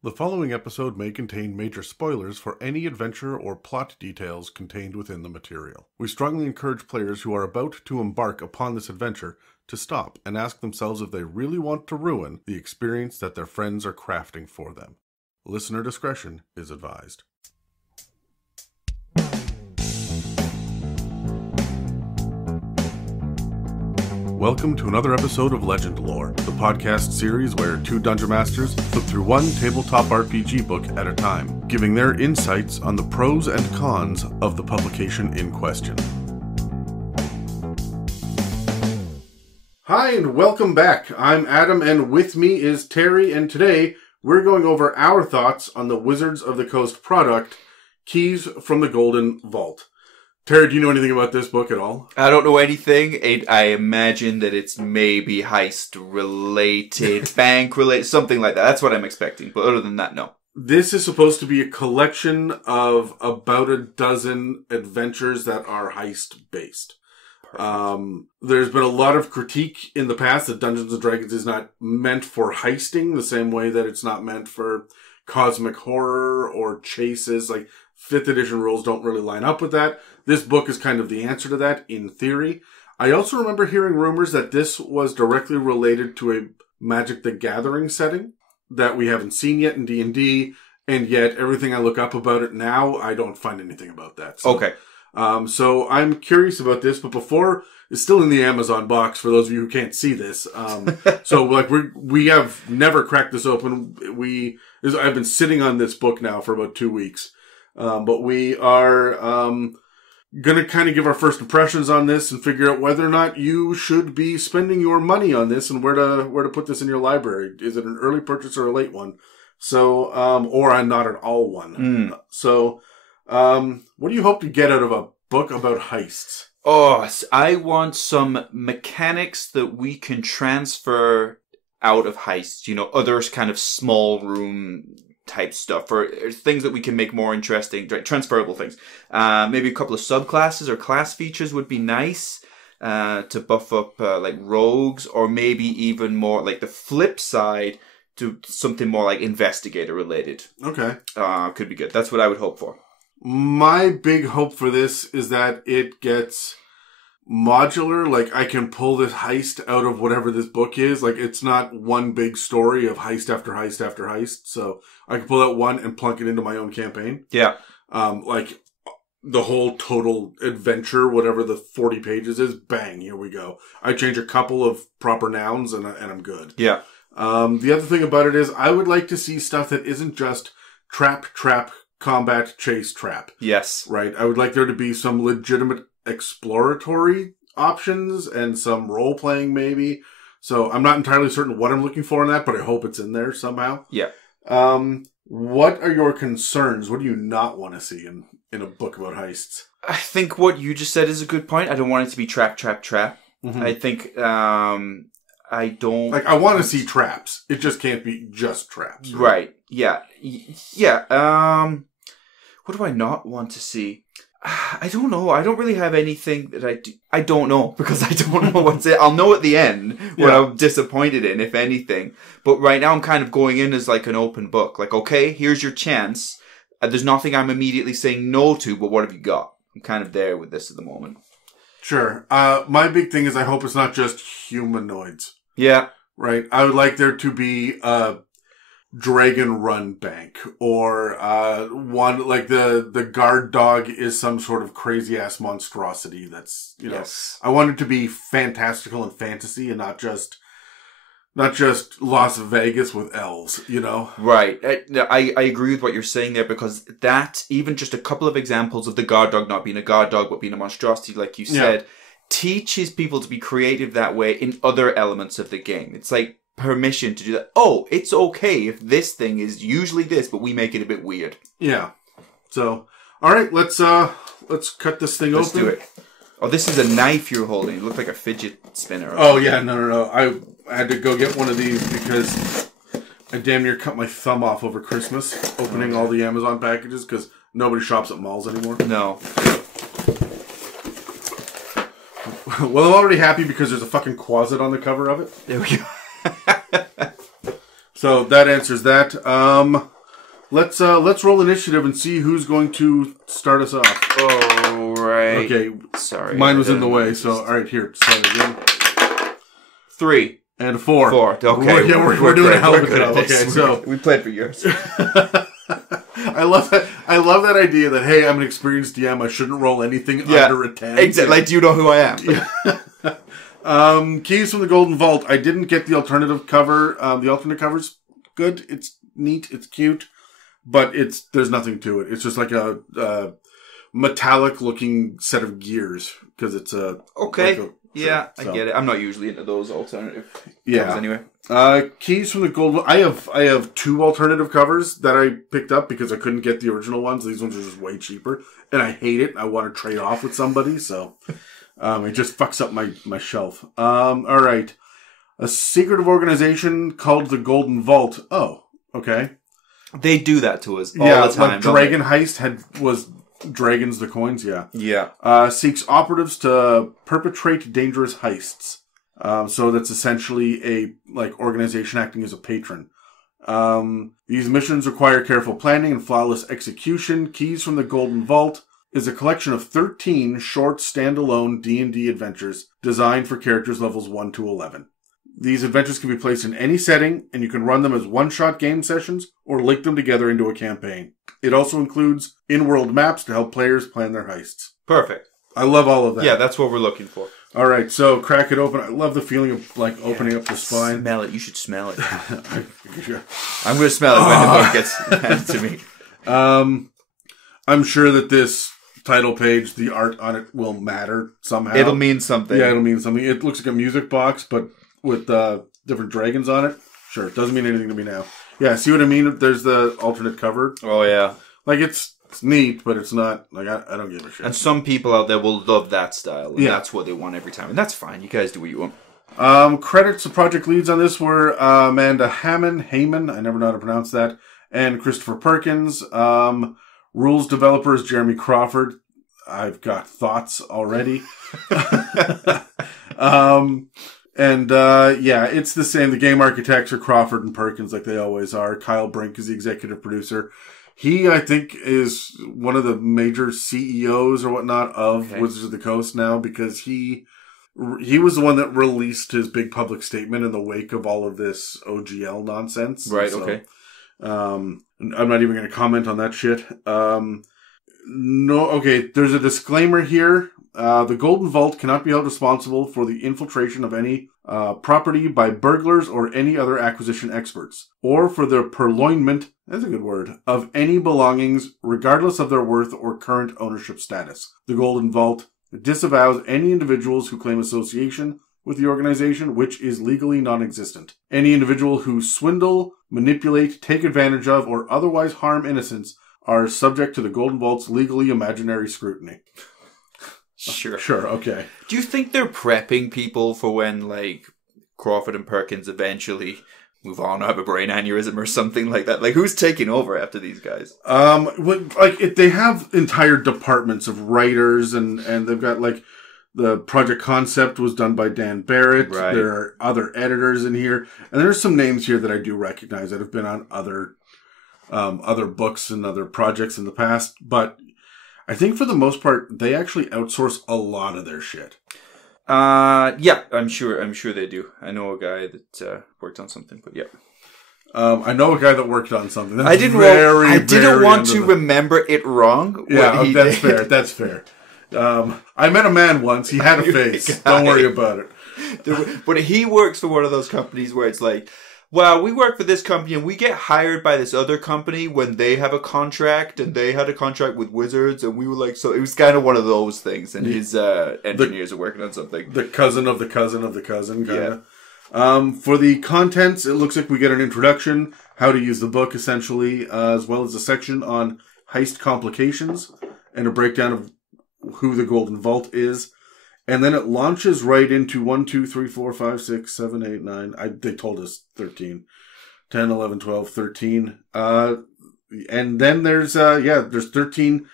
The following episode may contain major spoilers for any adventure or plot details contained within the material. We strongly encourage players who are about to embark upon this adventure to stop and ask themselves if they really want to ruin the experience that their friends are crafting for them. Listener discretion is advised. Welcome to another episode of Legend Lore, the podcast series where two dungeon masters flip through one tabletop RPG book at a time, giving their insights on the pros and cons of the publication in question. Hi and welcome back. I'm Adam and with me is Terry, and today we're going over our thoughts on the Wizards of the Coast product, Keys from the Golden Vault. Terry, do you know anything about this book at all? I don't know anything. I imagine that it's maybe heist-related, bank-related, something like that. That's what I'm expecting. But other than that, no. This is supposed to be a collection of about a dozen adventures that are heist-based. There's been a lot of critique in the past that Dungeons & Dragons is not meant for heisting, the same way that it's not meant for cosmic horror or chases. Like, 5th edition rules don't really line up with that. This book is kind of the answer to that, in theory. I also remember hearing rumors that this was directly related to a Magic the Gathering setting that we haven't seen yet in D&D, and yet everything I look up about it now, I don't find anything about that. So, okay. So I'm curious about this, but before, it's still in the Amazon box for those of you who can't see this. So like we have never cracked this open. I've been sitting on this book now for about 2 weeks. But we are going to kind of give our first impressions on this and figure out whether or not you should be spending your money on this and where to put this in your library. Is it an early purchase or a late one? So, or a not at all one. So, what do you hope to get out of a book about heists? Oh, I want some mechanics that we can transfer out of heists. You know, other kind of small room type stuff, or things that we can make more interesting, transferable things. Maybe a couple of subclasses or class features would be nice to buff up like rogues, or maybe even more like the flip side to something more like investigator related. Okay. Could be good. That's what I would hope for. My big hope for this is that it gets modular. Like, I can pull this heist out of whatever this book is. Like, it's not one big story of heist after heist after heist. So I can pull out one and plunk it into my own campaign. Yeah. Like the whole total adventure, whatever the 40 pages is, bang, here we go. I change a couple of proper nouns and I'm good. Yeah. The other thing about it is I would like to see stuff that isn't just trap, combat, chase, trap. Yes. Right. I would like there to be some legitimate exploratory options and some role-playing maybe. So I'm not entirely certain what I'm looking for in that, but I hope it's in there somehow. Yeah. What are your concerns? What do you not want to see in a book about heists? I think what you just said is a good point. I don't want it to be trap. Mm-hmm. I think, I don't... Like, I want to see traps. It just can't be just traps. Right. Yeah. Yeah. What do I not want to see? I don't know. I don't really have anything that I do. I don't know, because I don't know what's it. I'll know at the end what I'm disappointed in, if anything. But right now I'm kind of going in as like an open book. Like, okay, here's your chance. There's nothing I'm immediately saying no to, but what have you got? I'm kind of there with this at the moment. Sure. My big thing is I hope it's not just humanoids. Yeah. Right. I would like there to be a dragon run bank, or one like the guard dog is some sort of crazy ass monstrosity that's, you know, yes. I want it to be fantastical and fantasy and not just Las Vegas with elves, you know? Right. I agree with what you're saying there, because that, even just a couple of examples of the guard dog not being a guard dog but being a monstrosity, like you said, teaches people to be creative that way in other elements of the game. It's like permission to do that. Oh, it's okay if this thing is usually this, but we make it a bit weird. Yeah. So, all right, let's cut this thing open. Let's do it. Oh, this is a knife you're holding. It looked like a fidget spinner. Oh, yeah, no. I had to go get one of these because I damn near cut my thumb off over Christmas opening all the Amazon packages because nobody shops at malls anymore. No. Well, I'm already happy because there's a fucking closet on the cover of it. There we go. So that answers that. Let's roll initiative and see who's going to start us off. Oh, right. Okay. Sorry. Mine was in the way, so alright, here. Start again. 3. And a 4. 4. Okay. We're doing a hell of a job. Okay, so we played for years. I love that idea that, hey, I'm an experienced DM, I shouldn't roll anything under a 10. Exactly. Like, do you know who I am? Keys from the Golden Vault. I didn't get the alternative cover. The alternate cover's good. It's neat. It's cute. But there's nothing to it. It's just like a metallic looking set of gears. Because it's a... Okay. Like I get it. I'm not usually into those alternative covers anyway. Keys from the Golden... I have 2 alternative covers that I picked up because I couldn't get the original ones. These ones are just way cheaper. And I hate it. I want to trade off with somebody, so... it just fucks up my shelf. Alright. A secretive organization called the Golden Vault. Oh, okay. They do that to us all the time. Like Dragon Heist was dragons the coins, Yeah. Seeks operatives to perpetrate dangerous heists. So that's essentially a organization acting as a patron. These missions require careful planning and flawless execution. Keys from the Golden Vault is a collection of 13 short standalone D&D adventures designed for characters levels 1 to 11. These adventures can be placed in any setting, and you can run them as one-shot game sessions or link them together into a campaign. It also includes in-world maps to help players plan their heists. Perfect. I love all of that. Yeah, that's what we're looking for. All right, so crack it open. I love the feeling of opening up the spine. Smell it. You should smell it. Sure. I'm going to smell it when the book gets handed to me. I'm sure that this title page, the art on it will matter somehow. It'll mean something. Yeah, it'll mean something. It looks like a music box, but with different dragons on it. Sure, it doesn't mean anything to me now. Yeah, see what I mean? There's the alternate cover. Oh, yeah. It's neat, but it's not, I don't give a shit. And some people out there will love that style, and that's what they want every time. And that's fine. You guys do what you want. Credits to project leads on this were Amanda Heyman, I never know how to pronounce that, and Christopher Perkins. Rules developer is Jeremy Crawford. I've got thoughts already. It's the same. The game architects are Crawford and Perkins like they always are. Kyle Brink is the executive producer. He, I think, is one of the major CEOs or whatnot of Wizards of the Coast now because he was the one that released his big public statement in the wake of all of this OGL nonsense. Right, so, okay. I'm not even going to comment on that shit. There's a disclaimer here. The Golden Vault cannot be held responsible for the infiltration of any property by burglars or any other acquisition experts, or for the purloinment, that's a good word, of any belongings, regardless of their worth or current ownership status. The Golden Vault disavows any individuals who claim association with the organization, which is legally non-existent. Any individual who swindle, manipulate, take advantage of, or otherwise harm innocents are subject to the Golden Vault's legally imaginary scrutiny. Sure, okay. Do you think they're prepping people for when, Crawford and Perkins eventually move on or have a brain aneurysm or something like that? Who's taking over after these guys? They have entire departments of writers, and they've got, the project concept was done by Dan Barrett. Right. There are other editors in here, and there's some names here that I do recognize that have been on other books and other projects in the past, but I think for the most part, they actually outsource a lot of their shit. Yeah, I'm sure they do. I know a guy that worked on something, but yeah. I know a guy that worked on something. I didn't want to remember it wrong. Yeah, fair. That's fair. I met a man once. He had a face. Don't worry about it. But he works for one of those companies where it's well, we work for this company and we get hired by this other company when they have a contract, and they had a contract with Wizards, and we were so it was kind of one of those things, and his engineers are working on something. The cousin of the cousin of the cousin, kind of. Yeah. For the contents, it looks like we get an introduction, how to use the book, essentially, as well as a section on heist complications, and a breakdown of who the Golden Vault is. And then it launches right into 1, 2, 3, 4, 5, 6, 7, 8, 9. They told us 13. 10, 11, 12, 13. And then there's 13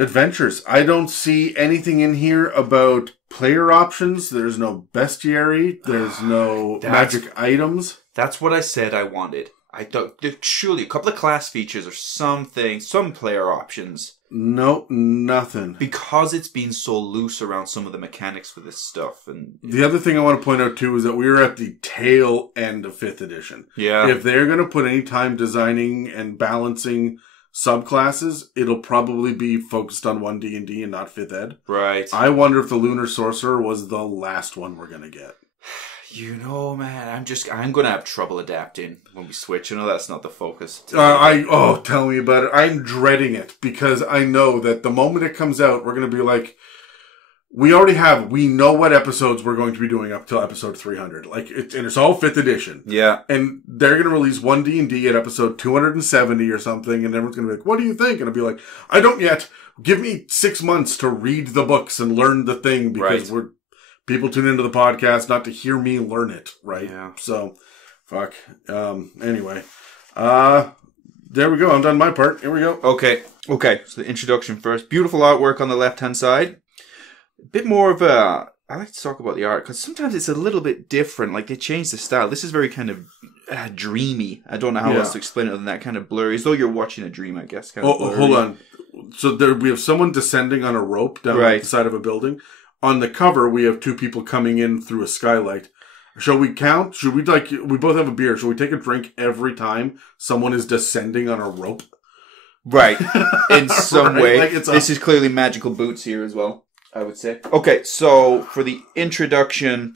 adventures. I don't see anything in here about player options. There's no bestiary. There's no magic items. That's what I said I wanted. I thought surely a couple of class features or something, some player options. Nope, nothing. Because it's been so loose around some of the mechanics for this stuff. And the other thing I want to point out too is that we were at the tail end of 5th edition. Yeah. If they're going to put any time designing and balancing subclasses, it'll probably be focused on 1D&D and not 5th ed. Right. I wonder if the Lunar Sorcerer was the last one we're going to get. You know, man, I'm going to have trouble adapting when we switch. I know that's not the focus. Tell me about it. I'm dreading it because I know that the moment it comes out, we're going to be like, we know what episodes we're going to be doing up till episode 300. And it's all 5th edition. Yeah. And they're going to release 1D&D at episode 270 or something, and everyone's going to be like, what do you think? And I'll be like, I don't yet. Give me 6 months to read the books and learn the thing because people tune into the podcast not to hear me learn it, right? Yeah. So, fuck. Anyway. There we go. I'm done my part. Here we go. Okay. So the introduction first. Beautiful artwork on the left-hand side. A bit more of a... I like to talk about the art because sometimes it's a little bit different. Like they changed the style. This is very kind of dreamy. I don't know how else to explain it other than that, kind of blurry. As though you're watching a dream, I guess. Kind of blurry. Hold on. So we have someone descending on a rope down the side of a building. On the cover, we have 2 people coming in through a skylight. Shall we count? Should we, we both have a beer. Shall we take a drink every time someone is descending on a rope? Right. In some way. This is clearly magical boots here as well, I would say. Okay, so for the introduction,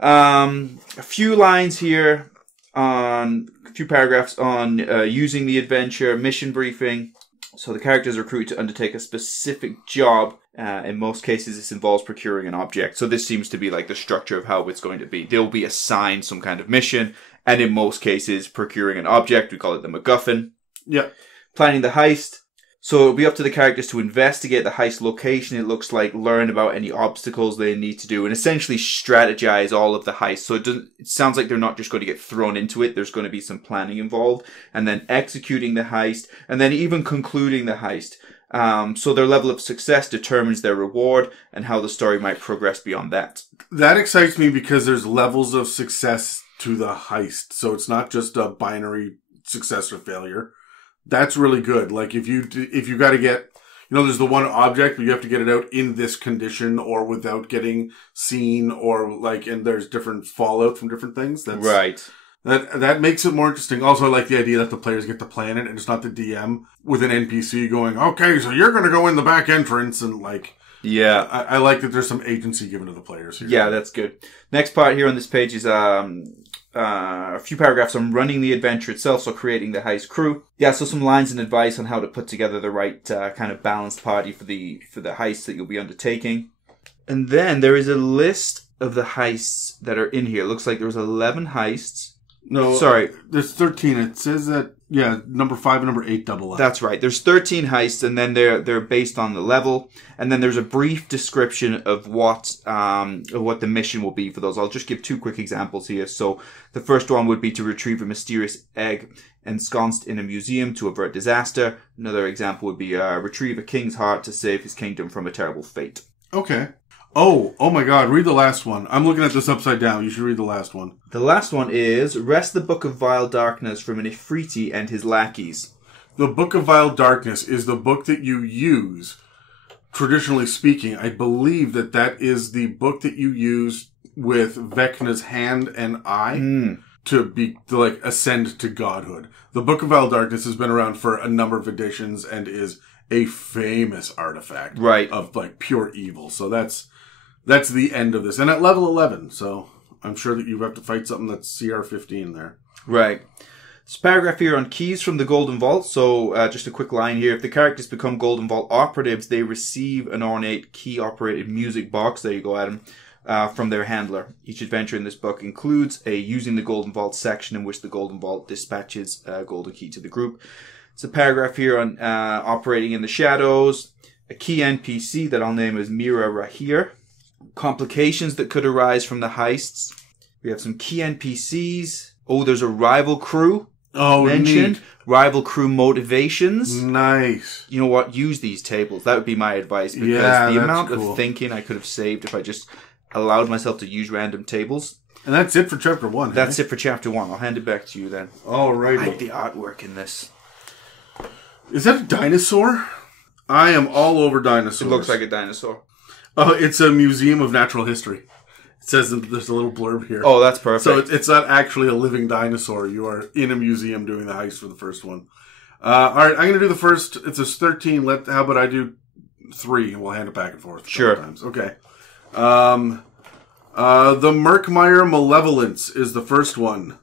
a few lines here a few paragraphs on using the adventure, mission briefing. So the characters are recruited to undertake a specific job. In most cases, this involves procuring an object. So this seems to be like the structure of how it's going to be. They'll be assigned some kind of mission. And in most cases, procuring an object. We call it the MacGuffin. Yeah. Planning the heist. So it'll be up to the characters to investigate the heist location, it looks like, learn about any obstacles they need to do, and essentially strategize all of the heist. So it sounds like they're not just going to get thrown into it. There's going to be some planning involved, and then executing the heist, and then even concluding the heist. So their level of success determines their reward and how the story might progress beyond that. That excites me because there's levels of success to the heist. So it's not just a binary success or failure. That's really good. Like if you got to get, there's the one object, but you have to get it out in this condition or without getting seen or and there's different fallout from different things. That's right. That makes it more interesting. Also, I like the idea that the players get to plan it and it's not the DM with an NPC going, okay, so you're going to go in the back entrance and yeah. I like that there's some agency given to the players here. Yeah, that's good. Next part here on this page is a few paragraphs on running the adventure itself, so creating the heist crew. Yeah, so some lines and advice on how to put together the right kind of balanced party for the heist that you'll be undertaking. And then there is a list of the heists that are in here. It looks like there's 11 heists. No, sorry. There's 13. It says that, number 5 and number 8 double up. That's right. There's 13 heists, and then they're based on the level. And then there's a brief description of what the mission will be for those. I'll just give 2 quick examples here. So the first one would be to retrieve a mysterious egg ensconced in a museum to avert disaster. Another example would be retrieve a king's heart to save his kingdom from a terrible fate. Okay. Oh my God, read the last one. I'm looking at this upside down. You should read the last one. The last one is, wrest the Book of Vile Darkness from an Ifriti and his lackeys. The Book of Vile Darkness is the book that you use, traditionally speaking. I believe that is the book that you use with Vecna's hand and eye to ascend to godhood. The Book of Vile Darkness has been around for a number of editions and is a famous artifact of pure evil. So that's the end of this. And at level 11, so I'm sure that you have to fight something that's CR 15 there. Right. This paragraph here on keys from the Golden Vault. So just a quick line here. If the characters become Golden Vault operatives, they receive an ornate key-operated music box. There you go, Adam. From their handler. Each adventure in this book includes a using the Golden Vault section in which the Golden Vault dispatches a golden key to the group. It's a paragraph here on operating in the shadows. A key NPC that I'll name as Mira Rahir. Complications that could arise from the heists. We have some key NPCs. Oh, there's a rival crew mentioned. Neat. Rival crew motivations. Nice. You know what? Use these tables. That would be my advice. Because the amount of thinking I could have saved if I just allowed myself to use random tables. And that's it for chapter 1. That's it for chapter 1. I'll hand it back to you then. Alrighty. I like the artwork in this. Is that a dinosaur? I am all over dinosaurs. It looks like a dinosaur. Oh, it's a museum of natural history. It says there's a little blurb here. Oh, that's perfect. So it's not actually a living dinosaur. You are in a museum doing the heist for the first one. All right, I'm going to do the first. It's a 13. How about I do 3 and we'll hand it back and forth. Sure. Times. Okay. The Merkmeyer Malevolence is the first one.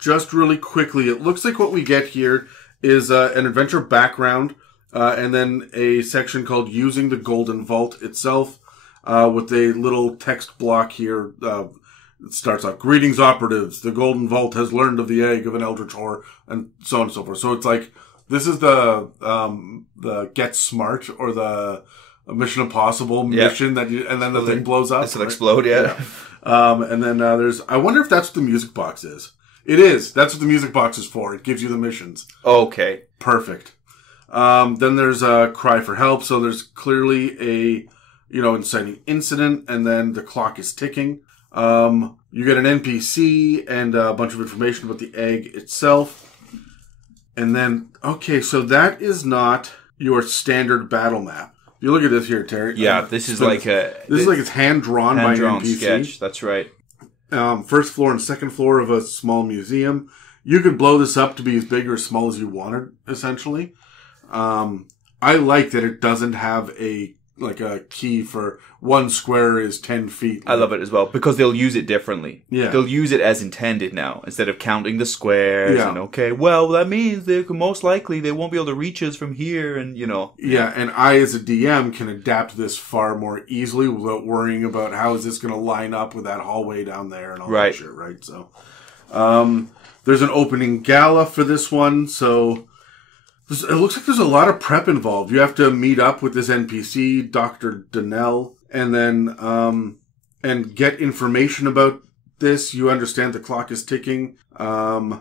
Just really quickly, it looks like what we get here is an adventure background and then a section called Using the Golden Vault itself with a little text block here. It starts off, Greetings operatives, the Golden Vault has learned of the egg of an eldritch horror, and so on and so forth. So it's like, this is the Get Smart or the Mission Impossible mission that you, and then the thing blows up. This will explode, yeah. And then I wonder if that's what the music box is. It is. That's what the music box is for. It gives you the missions. Okay. Perfect. Then there's a cry for help. So there's clearly a, inciting incident, and then the clock is ticking. You get an NPC and a bunch of information about the egg itself. And then, okay, so that is not your standard battle map. You look at this here, Terry. Yeah, this is like it's hand-drawn by an NPC. Sketch, that's right. First floor and second floor of a small museum. You could blow this up to be as big or as small as you wanted, essentially. I like that it doesn't have a key for 1 square is 10 feet. I love it as well, because they'll use it differently. Yeah. They'll use it as intended now, instead of counting the squares. Yeah. And that means most likely they won't be able to reach us from here, and Yeah, and I as a DM can adapt this far more easily without worrying about how is this going to line up with that hallway down there and all that shit, right? So, there's an opening gala for this one, so it looks like there's a lot of prep involved. You have to meet up with this NPC, Dr. Donnell, and then and get information about this. You understand the clock is ticking. And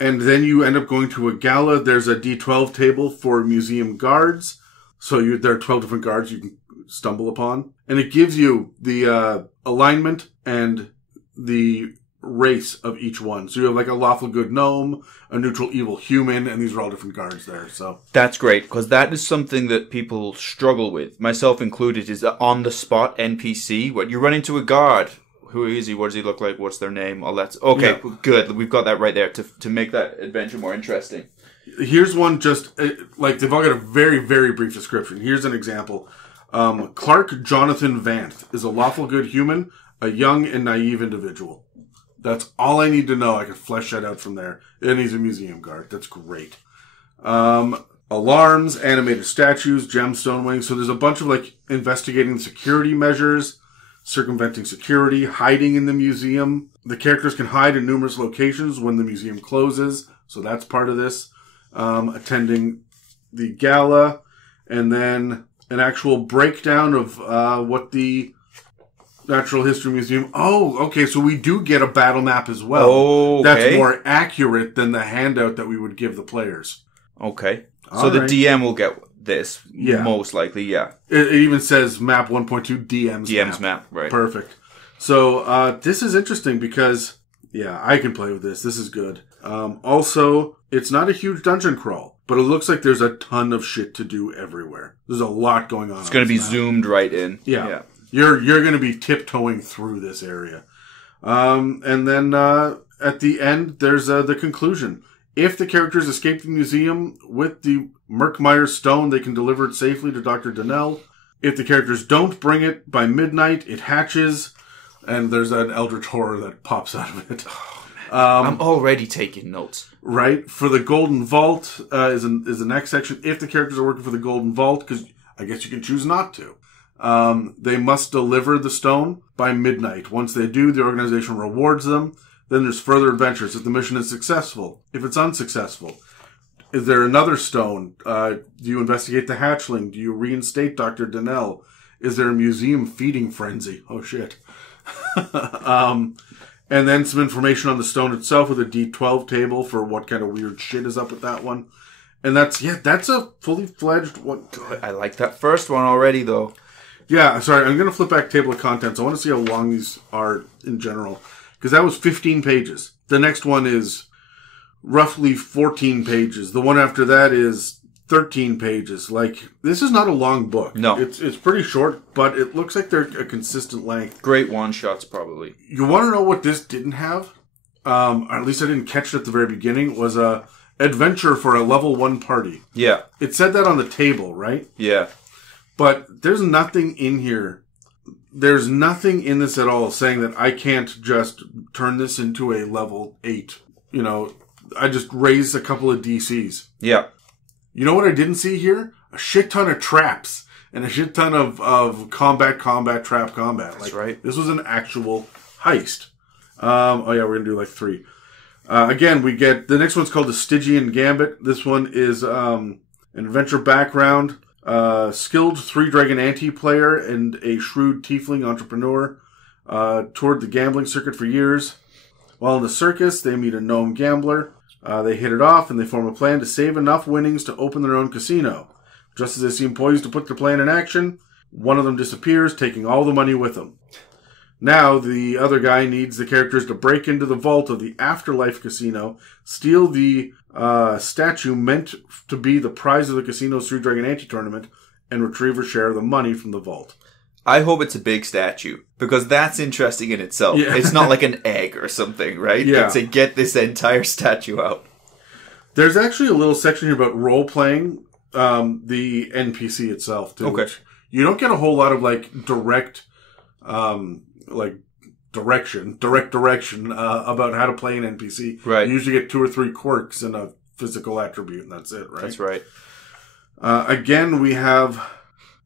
then you end up going to a gala. There's a D12 table for museum guards. So there are 12 different guards you can stumble upon. And it gives you the alignment and the race of each one. So you have like a lawful good gnome, a neutral evil human, and these are all different guards there. So that's great, because that is something that people struggle with, myself included, is on the spot NPC. What, you run into a guard, who is he, what does he look like, what's their name, all that. Okay, yeah. Good, we've got that right there to make that adventure more interesting. Here's one, just like they've all got a very, very brief description. Here's an example. Clark Jonathan Vanth is a lawful good human, a young and naive individual. That's all I need to know. I can flesh that out from there. And he's a museum guard. That's great. Alarms, animated statues, gemstone wings. So there's a bunch of investigating security measures, circumventing security, hiding in the museum. The characters can hide in numerous locations when the museum closes. So that's part of this. Attending the gala. And then an actual breakdown of what the Natural History Museum. Oh, okay. So we do get a battle map as well. Oh, okay. That's more accurate than the handout that we would give the players. Okay. So the DM will get this. Yeah. Most likely, yeah. It even says map 1.2 DM's map. Right. Perfect. So this is interesting because, yeah, I can play with this. This is good. Also, it's not a huge dungeon crawl, but it looks like there's a ton of shit to do everywhere. There's a lot going on. It's going to be zoomed right in. Yeah. You're going to be tiptoeing through this area. And then at the end, there's the conclusion. If the characters escape the museum with the Merkmeyer stone, they can deliver it safely to Dr. Donnell. If the characters don't bring it by midnight, it hatches, and there's an eldritch horror that pops out of it. I'm already taking notes. Right? For the Golden Vault is the next section. If the characters are working for the Golden Vault, because I guess you can choose not to. They must deliver the stone by midnight. Once they do, the organization rewards them. Then there's further adventures if the mission is successful. If it's unsuccessful, is there another stone? Do you investigate the hatchling? Do you reinstate Dr. Donnell? Is there a museum feeding frenzy? Oh shit. And then some information on the stone itself with a D12 table for what kind of weird shit is up with that one. And that's a fully fledged one. I like that first one already, though. Yeah, sorry, I'm going to flip back table of contents. I want to see how long these are in general. Because that was 15 pages. The next one is roughly 14 pages. The one after that is 13 pages. Like, this is not a long book. No. It's pretty short, but it looks like they're a consistent length. Great one-shots, probably. You want to know what this didn't have? Or at least I didn't catch it at the very beginning, was a adventure for a level 1 party. Yeah. It said that on the table, right? Yeah. But there's nothing in here. There's nothing in this at all saying that I can't just turn this into a level 8. You know, I just raise a couple of DCs. Yeah. You know what I didn't see here? A shit ton of traps and a shit ton of combat, trap, combat. That's right. This was an actual heist. Oh yeah, we're going to do like 3. Again, we get, the next one's called the Stygian Gambit. This one is an adventure background. Skilled 3-dragon anti-player and a shrewd tiefling entrepreneur toured the gambling circuit for years. While in the circus, they meet a gnome gambler. They hit it off and they form a plan to save enough winnings to open their own casino. Just as they seem poised to put their plan in action, one of them disappears, taking all the money with them. Now, the other guy needs the characters to break into the vault of the Afterlife Casino, steal the statue meant to be the prize of the casino's 3-dragon anti-tournament, and retrieve a share of the money from the vault. I hope it's a big statue, because that's interesting in itself. Yeah. It's not like an egg or something, right? Yeah. It's a get this entire statue out. There's actually a little section here about role-playing the NPC itself, too. Okay. Which you don't get a whole lot of, like, direct direction about how to play an NPC. Right. You usually get 2 or 3 quirks and a physical attribute, and that's it, right? That's right. Again, we have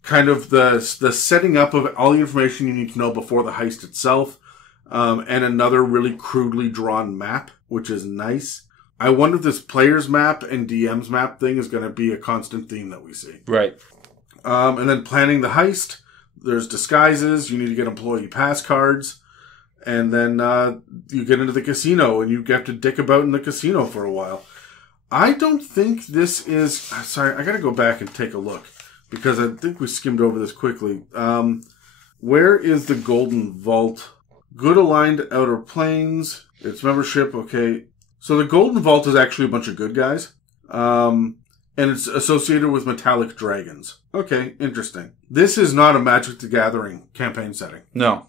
kind of the setting up of all the information you need to know before the heist itself, and another really crudely drawn map, which is nice. I wonder if this player's map and DM's map thing is going to be a constant theme that we see. Right. And then planning the heist. There's disguises. You need to get employee pass cards. And then you get into the casino, and you have to dick about in the casino for a while. I don't think this is... Sorry, I got to go back and take a look, because I think we skimmed over this quickly. Where is the Golden Vault? Good aligned outer planes. Its membership, okay. So the Golden Vault is actually a bunch of good guys. And it's associated with metallic dragons. Okay, interesting. This is not a Magic the Gathering campaign setting. No.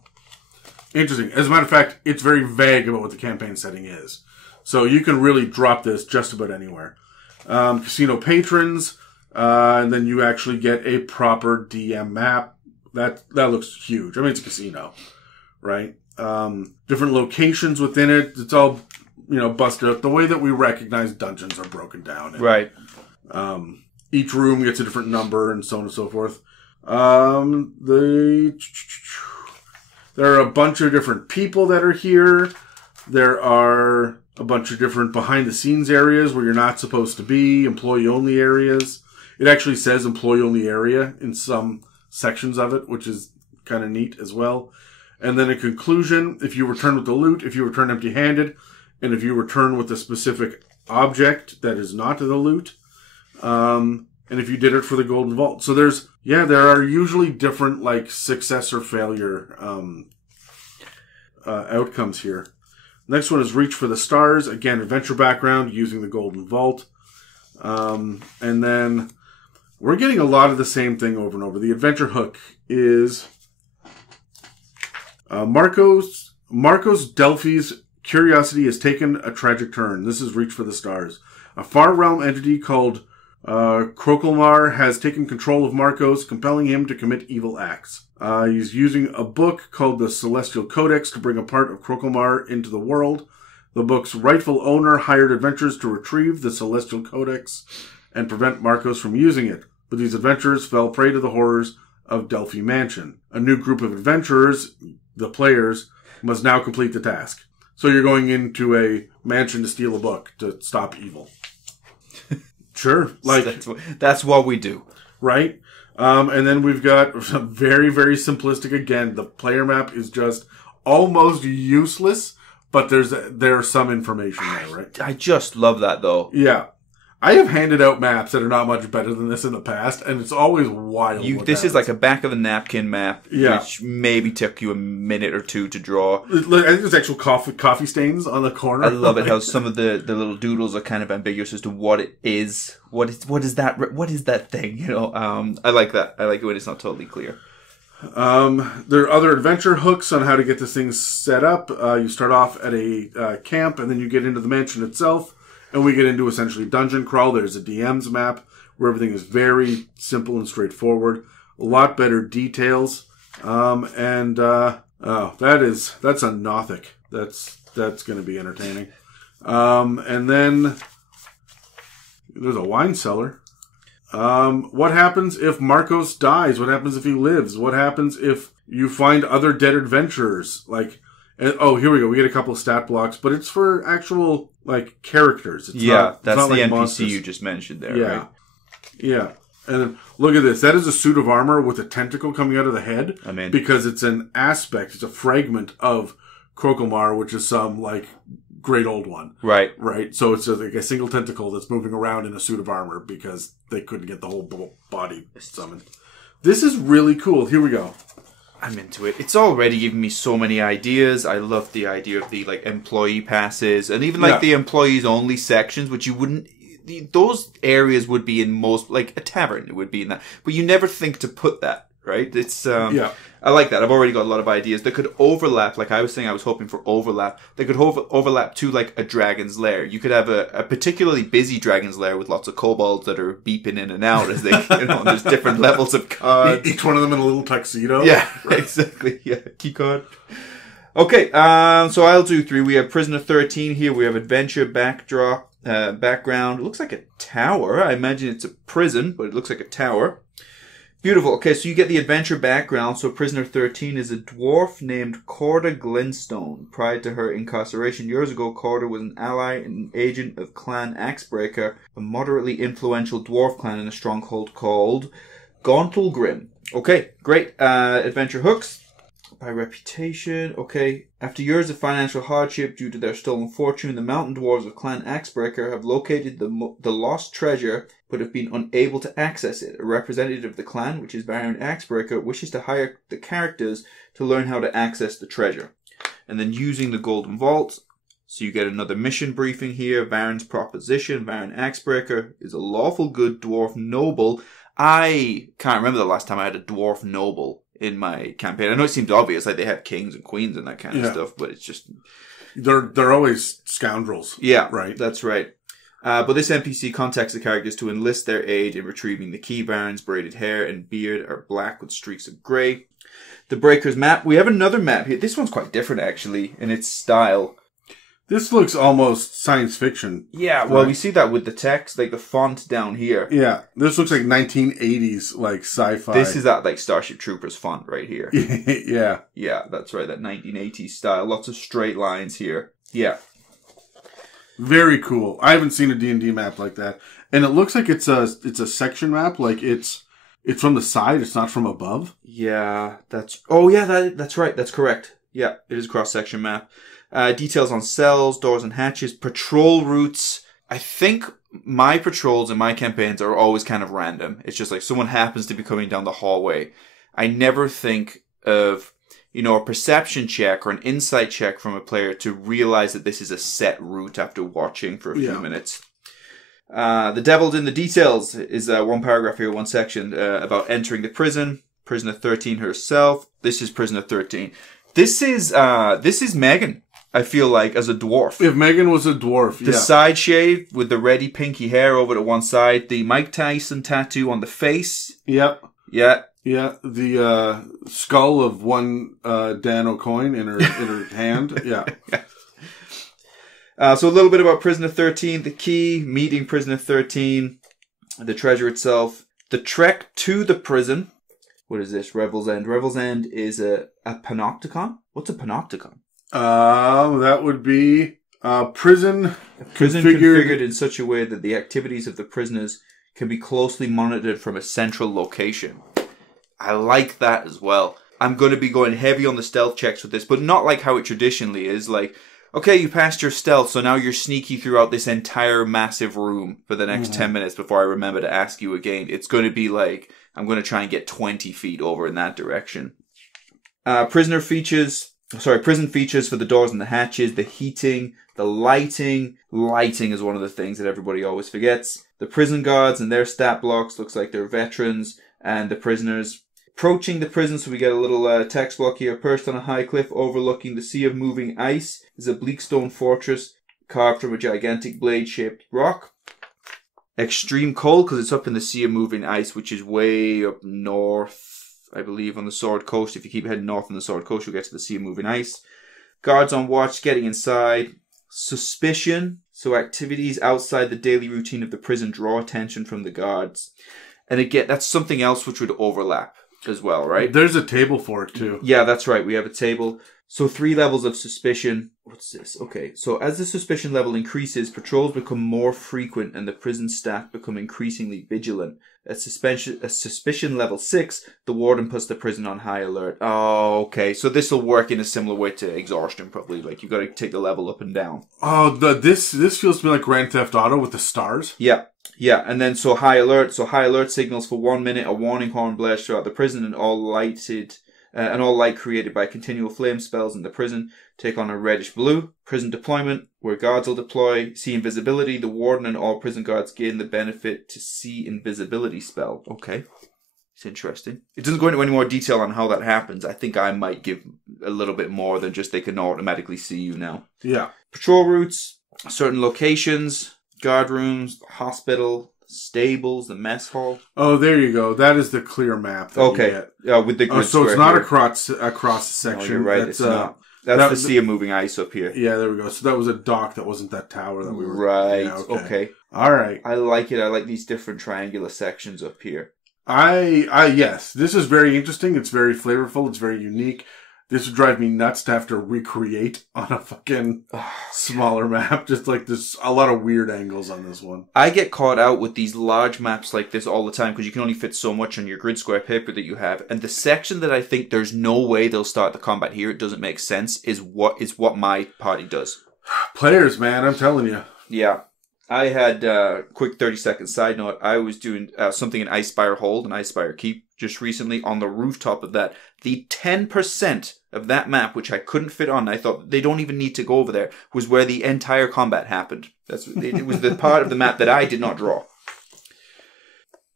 Interesting. As a matter of fact, it's very vague about what the campaign setting is. So you can really drop this just about anywhere. Casino patrons, and then you actually get a proper DM map. That looks huge. I mean, it's a casino, right? Different locations within it. It's all, busted out. The way that we recognize dungeons are broken down. And, Right. Each room gets a different number and so on and so forth. There are a bunch of different people that are here. There are a bunch of different behind-the-scenes areas where you're not supposed to be, employee-only areas. It actually says employee-only area in some sections of it, which is kind of neat as well. And then a conclusion, if you return with the loot, if you return empty-handed, and if you return with a specific object that is not the loot, and if you did it for the Golden Vault. So there are usually different, like, success or failure outcomes here. Next one is Reach for the Stars. Again, adventure background using the Golden Vault. And then we're getting a lot of the same thing over and over. The adventure hook is Marcos Delphi's curiosity has taken a tragic turn. This is Reach for the Stars. A far realm entity called Krokelmar has taken control of Marcos, compelling him to commit evil acts. He's using a book called the Celestial Codex to bring a part of Krokelmar into the world. The book's rightful owner hired adventurers to retrieve the Celestial Codex and prevent Marcos from using it. But these adventurers fell prey to the horrors of Delphi Mansion. A new group of adventurers, the players, must now complete the task. So you're going into a mansion to steal a book to stop evil. Sure. That's what we do. Right? And then we've got very, very simplistic. Again, the player map is just almost useless, but there's some information there, right? I just love that, though. Yeah. I have handed out maps that are not much better than this in the past, and it's always wild. This is like a back of a napkin map, which maybe took you a minute or two to draw. I think there's actual coffee stains on the corner. I love it how some of the little doodles are kind of ambiguous as to what it is. What is that thing? You know, I like that. I like it when it's not totally clear. There are other adventure hooks on how to get this thing set up. You start off at a camp, and then you get into the mansion itself. And we get into essentially dungeon crawl. There's a DM's map where everything is very simple and straightforward. A lot better details. That's a Nothic. That's going to be entertaining. And then there's a wine cellar. What happens if Marcos dies? What happens if he lives? What happens if you find other dead adventurers? Here we go. We get a couple of stat blocks, but it's for actual, characters. That's the NPC monsters. You just mentioned there, right? Yeah. And then, look at this. That is a suit of armor with a tentacle coming out of the head. Because it's an aspect, it's a fragment of Krokomar, which is some, great old one. Right. Right? So it's a single tentacle that's moving around in a suit of armor because they couldn't get the whole body summoned. This is really cool. Here we go. I'm into it. It's already given me so many ideas. I love the idea of the employee passes and even the employees only sections, which you wouldn't. Those areas would be in most a tavern. It would be in that, but you never think to put that. Right? It's I like that. I've already got a lot of ideas that could overlap. Like I was saying, I was hoping for overlap. They could overlap to a dragon's lair. You could have a particularly busy dragon's lair with lots of kobolds that are beeping in and out as they, there's different levels of cards. Each one of them in a little tuxedo. Yeah, right. Exactly. Yeah, key card. Okay, so I'll do 3. We have Prisoner 13 here. We have Adventure background. It looks like a tower. I imagine it's a prison, but it looks like a tower. Beautiful. Okay, so you get the adventure background. So Prisoner 13 is a dwarf named Corda Glintstone. Prior to her incarceration years ago, Corda was an ally and an agent of Clan Axebreaker, a moderately influential dwarf clan in a stronghold called Gauntlgrim. Okay, great. Adventure hooks. By reputation, okay. After years of financial hardship due to their stolen fortune, the mountain dwarves of Clan Axebreaker have located the lost treasure, but have been unable to access it. A representative of the clan, which is Baron Axebreaker, wishes to hire the characters to learn how to access the treasure. And then using the golden vault, so you get another mission briefing here. Baron's proposition. Baron Axebreaker is a lawful good dwarf noble. I can't remember the last time I had a dwarf noble in my campaign. I know it seems obvious, they have kings and queens and that kind of stuff, but it's just... They're always scoundrels. Yeah, right. That's right. But this NPC contacts the characters to enlist their aid in retrieving the key. Baron's braided hair and beard are black with streaks of grey. The Breaker's map. We have another map here. This one's quite different, actually, in its style. This looks almost science fiction. Yeah, well, we see that with the text, the font down here. Yeah, this looks like 1980s, sci-fi. This is that, Starship Troopers font right here. Yeah. Yeah, that's right, that 1980s style. Lots of straight lines here. Yeah. Very cool. I haven't seen a D&D map like that. And it looks like it's a section map, it's from the side, it's not from above. Yeah, that's right, that's correct. Yeah, it is a cross-section map. Details on cells, doors and hatches, patrol routes. I think my patrols in my campaigns are always kind of random. It's just someone happens to be coming down the hallway. I never think of, a perception check or an insight check from a player to realize that this is a set route after watching for a few minutes. The devil's in the details is one paragraph here, one section about entering the prison. Prisoner 13 herself. This is Prisoner 13. This is Megan. I feel like, as a dwarf. If Megan was a dwarf, The side shave with the reddy pinky hair over to one side. The Mike Tyson tattoo on the face. Yep. Yeah. Yeah. The skull of one Dan O'Coin in her hand. Yeah. So a little bit about Prisoner 13. The key, meeting Prisoner 13. The treasure itself. The trek to the prison. What is this? Revel's End. Revel's End is a panopticon? What's a panopticon? That would be prison configured in such a way that the activities of the prisoners can be closely monitored from a central location. I like that as well. I'm going to be going heavy on the stealth checks with this, but not like how it traditionally is. Okay, you passed your stealth, so now you're sneaky throughout this entire massive room for the next 10 minutes before I remember to ask you again. It's going to be like, I'm going to try and get 20 feet over in that direction. Prison features for the doors and the hatches, the heating, the lighting. Lighting is one of the things that everybody always forgets. The prison guards and their stat blocks, looks like they're veterans, and the prisoners. Approaching the prison, so we get a little text block here. Perched on a high cliff overlooking the sea of moving ice is a bleak stone fortress carved from a gigantic blade-shaped rock. Extreme cold, because it's up in the sea of moving ice, which is way up north, I believe, on the Sword Coast. If you keep heading north on the Sword Coast, you'll get to the sea of moving ice. Guards on watch, getting inside. Suspicion, so activities outside the daily routine of the prison draw attention from the guards. And again, that's something else which would overlap as well, right? There's a table for it too. Yeah, that's right. We have a table. So 3 levels of suspicion. What's this? Okay. So as the suspicion level increases, patrols become more frequent and the prison staff become increasingly vigilant. At suspicion level 6, the warden puts the prison on high alert. Oh, okay. So this will work in a similar way to exhaustion, probably. Like, you've got to take the level up and down. Oh, this feels to me like Grand Theft Auto with the stars. Yeah. Yeah, and then so high alert signals for 1 minute, a warning horn blares throughout the prison, and all light created by continual flame spells in the prison take on a reddish blue. Prison deployment, where guards will deploy. See invisibility, the warden and all prison guards gain the benefit to see invisibility spell. Okay, it's interesting. It doesn't go into any more detail on how that happens. I think I might give a little bit more than just they can automatically see you now. Yeah. Patrol routes, certain locations. Guard rooms, hospital, stables, the mess hall. Oh, there you go. That is the clear map that okay. you get. With the grid so it's square not here. across the section. No, you're right. It's not. That's the sea of moving ice up here. Yeah, there we go. So that was a dock. That wasn't that tower that we were... Right. Yeah, okay. All right. I like it. I like these different triangular sections up here. Yes. This is very interesting. It's very flavorful. It's very unique. This would drive me nuts to have to recreate on a fucking smaller map. Just like there's a lot of weird angles on this one. I get caught out with these large maps like this all the time because you can only fit so much on your grid square paper that you have. And the section that I think there's no way they'll start the combat here, it doesn't make sense, is what my party does. Players, man, I'm telling you. Yeah. I had quick 30-second side note. I was doing something in Icespire Hold and Icespire Keep just recently on the rooftop of that. The 10% of that map, which I couldn't fit on, I thought they don't even need to go over there, was where the entire combat happened. It was the part of the map that I did not draw.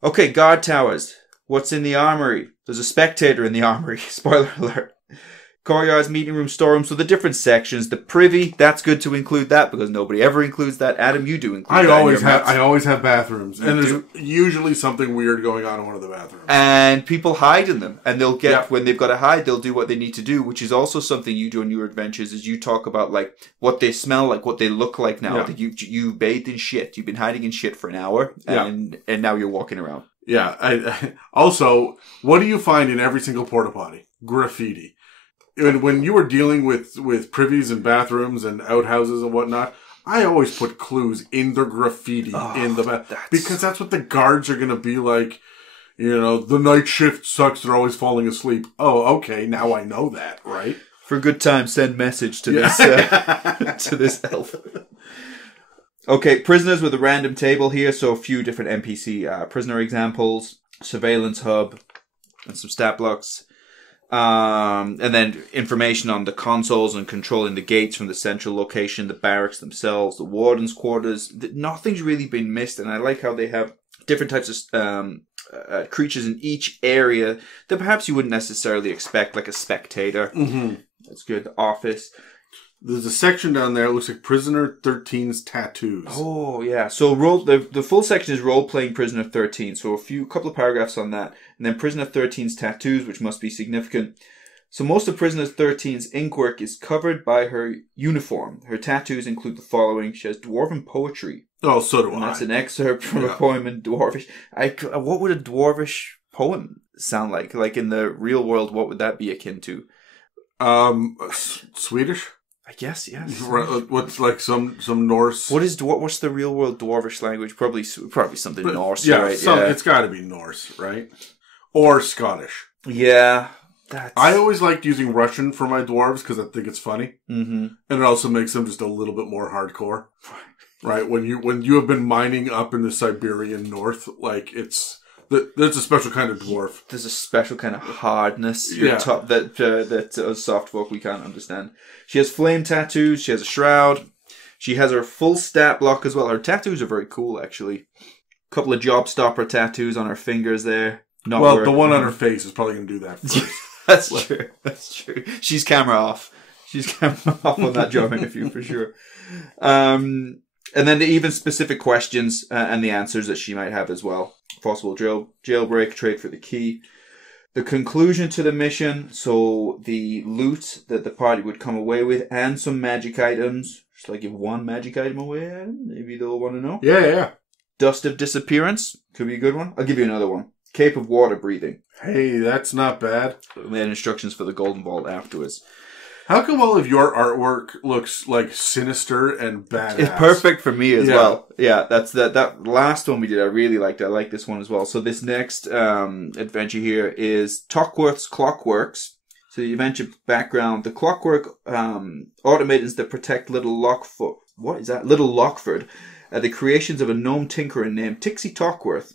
Okay, guard towers. What's in the armory? There's a spectator in the armory. Spoiler alert. Courtyards, meeting room, storeroom. So the different sections. The privy, that's good to include that because nobody ever includes that. Adam, you do include that. I always have bathrooms. And there's usually something weird going on in one of the bathrooms. And people hide in them. And they'll get, when they've got to hide, they'll do what they need to do, which is also something you do in your adventures, is you talk about like what they smell like, what they look like now. That you bathed in shit. You've been hiding in shit for an hour and now you're walking around. Yeah. Also, what do you find in every single porta potty? Graffiti. When you were dealing with privies and bathrooms and outhouses and whatnot, I always put clues in the graffiti in the bath because that's what the guards are going to be like. You know, the night shift sucks. They're always falling asleep. Oh, okay. Now I know that, right? For a good time, send message to this to this elf. Okay, prisoners with a random table here. So a few different NPC prisoner examples, surveillance hub, and some stat blocks. And then information on the consoles and controlling the gates from the central location, the barracks themselves, the warden's quarters. Nothing's really been missed, and I like how they have different types of creatures in each area that perhaps you wouldn't necessarily expect, like a spectator. Mm-hmm. That's good. The office. There's a section down there. It looks like Prisoner 13's tattoos. Oh, yeah. So the full section is role-playing Prisoner 13. So couple of paragraphs on that. And then Prisoner 13's tattoos, which must be significant. So most of Prisoner 13's inkwork is covered by her uniform. Her tattoos include the following. She has dwarven poetry. Oh, so do and I. That's an excerpt from a poem in Dwarvish. What would a Dwarvish poem sound like? Like in the real world, what would that be akin to? Swedish? I guess, yes. What's like some Norse? What's the real world Dwarvish language? Probably something Norse, yeah, right? It's got to be Norse, right? Or Scottish. Yeah. I always liked using Russian for my dwarves because I think it's funny. Mm-hmm. And it also makes them just a little bit more hardcore. Right? When you have been mining up in the Siberian north, like there's a special kind of dwarf. There's a special kind of hardness that us soft folk we can't understand. She has flame tattoos. She has a shroud. She has her full stat block as well. Her tattoos are very cool, actually. A couple of job stopper tattoos on her fingers there. The one on her face is probably going to do that first. That's true. That's true. She's camera off. She's camera off on that job interview for sure. And then the even specific questions and the answers that she might have as well. Possible jailbreak, trade for the key. The conclusion to the mission, so the loot that the party would come away with and some magic items. Should I give one magic item away, Adam? Maybe they'll want to know. Yeah. Dust of Disappearance. Could be a good one. I'll give you another one. Cape of Water Breathing. Hey, that's not bad. We had instructions for the Golden Vault afterwards. How come all of your artwork looks like sinister and badass? It's perfect for me as well. Yeah, that's that last one we did. I really liked it. I like this one as well. So this next adventure here is Tockworth's Clockworks. So the adventure background: the Clockwork automatons that protect Little Lockford. What is that? Little Lockford. The creations of a gnome tinkerer named Tixie Tockworth,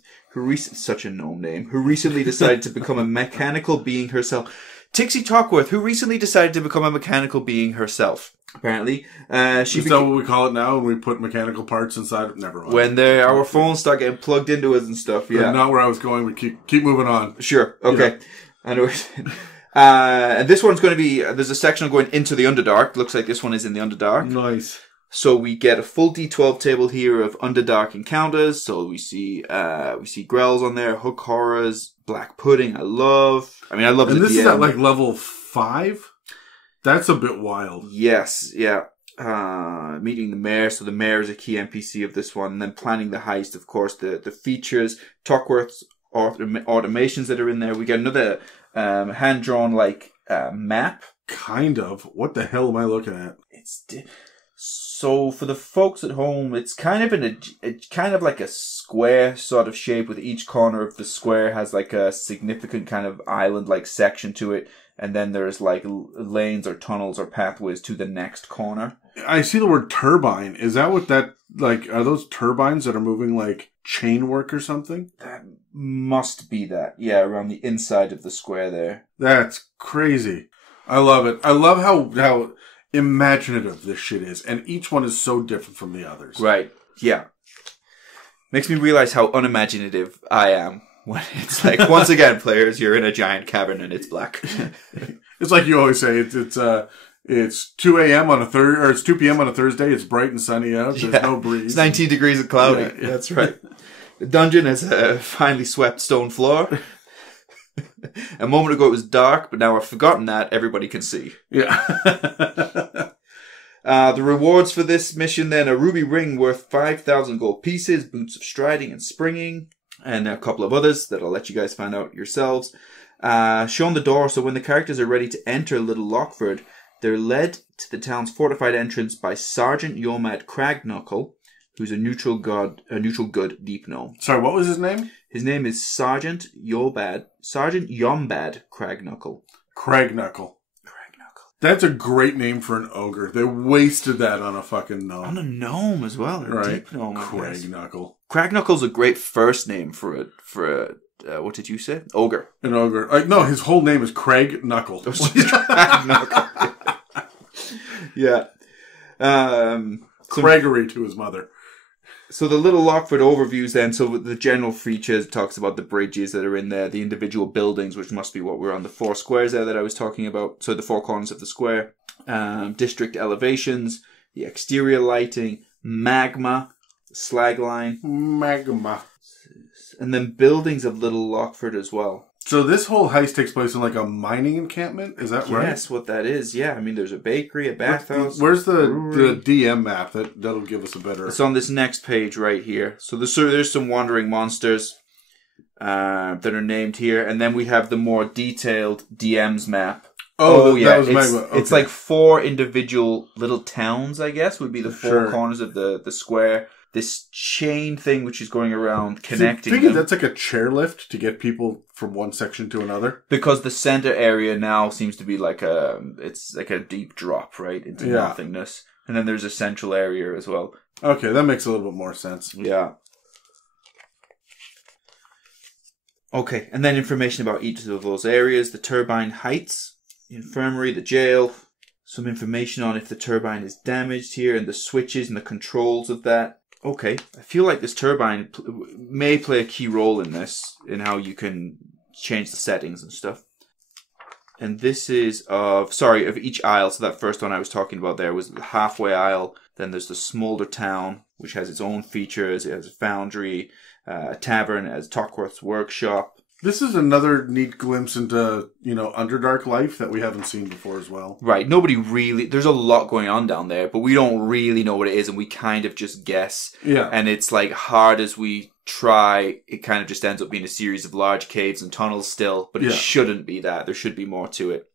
such a gnome name, who recently decided to become a mechanical being herself. Tixie Tockworth, who recently decided to become a mechanical being herself. Apparently, is that what we call it now? When we put mechanical parts inside? Never mind. When our phones start getting plugged into us and stuff. Yeah, but not where I was going. We keep moving on. Sure. Okay. Yeah. Anyways, and this one's going to be. There's a section going into the Underdark. Looks like this one is in the Underdark. Nice. So we get a full D12 table here of Underdark encounters. So we see Grells on there, Hook Horrors, Black Pudding. I love And this is at like level 5? That's a bit wild. Yes, yeah. Meeting the mayor. So the mayor is a key NPC of this one. And then planning the heist, of course, the features, Tockworth's automations that are in there. We get another hand-drawn map. Kind of. What the hell am I looking at? So for the folks at home, it's kind of like a square sort of shape, with each corner of the square has like a significant kind of island-like section to it, and then there's like lanes or tunnels or pathways to the next corner. I see the word turbine. Is that what that, like, are those turbines that are moving like chain work or something? That must be that. Yeah, around the inside of the square there. That's crazy. I love it. I love how imaginative this shit is, and each one is so different from the others. Right. Yeah. Makes me realize how unimaginative I am when it's like, once again, players, you're in a giant cavern and it's black. It's like you always say, it's 2 a.m. on a Thursday, or it's 2 p.m. on a Thursday. It's bright and sunny out. There's no breeze. It's 19 degrees and cloudy. Yeah. That's right. The dungeon has a finely swept stone floor. A moment ago it was dark, but now I've forgotten that. Everybody can see. Yeah. The rewards for this mission then: a ruby ring worth 5,000 gold pieces, boots of striding and springing, and a couple of others that I'll let you guys find out yourselves. Shown the door, so when the characters are ready to enter Little Lockford, they're led to the town's fortified entrance by Sergeant Yomad Cragnukle, who's a neutral good deep gnome. Sorry, what was his name? His name is Sergeant Yombad Cragnukle. Cragnukle. That's a great name for an ogre. They wasted that on a fucking gnome. On a gnome as well. Right. Deep gnome, Cragnukle. Cragnukle's a great first name for a what did you say? Ogre. An ogre. No, his whole name is Craig Knuckle. Cragnukle. Yeah. Craigery to his mother. So the Little Lockford overviews then, so the general features talks about the bridges that are in there, the individual buildings, which must be what we're on, the 4 squares there that I was talking about. So the 4 corners of the square, district elevations, the exterior lighting, magma, slag line. Magma. And then buildings of Little Lockford as well. So this whole heist takes place in like a mining encampment? Is that right? Yes, what that is. Yeah, I mean, there's a bakery, a bathhouse. Where's the DM map? That'll give us a better... It's on this next page right here. So there's some wandering monsters that are named here. And then we have the more detailed DM's map. Oh yeah. That was magma. Okay. It's like 4 individual little towns, I guess, would be the 4 corners of the square. this chain thing which is going around So connecting figure them. that's like a chairlift to get people from one section to another. Because the center area now seems to be like it's like a deep drop, right, into nothingness. And then there's a central area as well. Okay, that makes a little bit more sense. Yeah. Okay, and then information about each of those areas. The turbine heights, the infirmary, the jail. Some information on if the turbine is damaged here and the switches and the controls of that. Okay, I feel like this turbine may play a key role in this, in how you can change the settings and stuff. And this is of each aisle. So that first one I was talking about there was the halfway aisle. Then there's the smolder town, which has its own features. It has a foundry, a tavern, it has Tockworth's workshop. This is another neat glimpse into, Underdark life that we haven't seen before as well. Right. There's a lot going on down there, but we don't really know what it is, and we kind of just guess. Yeah. And it's like, hard as we try, it kind of just ends up being a series of large caves and tunnels still, but it shouldn't be that. There should be more to it.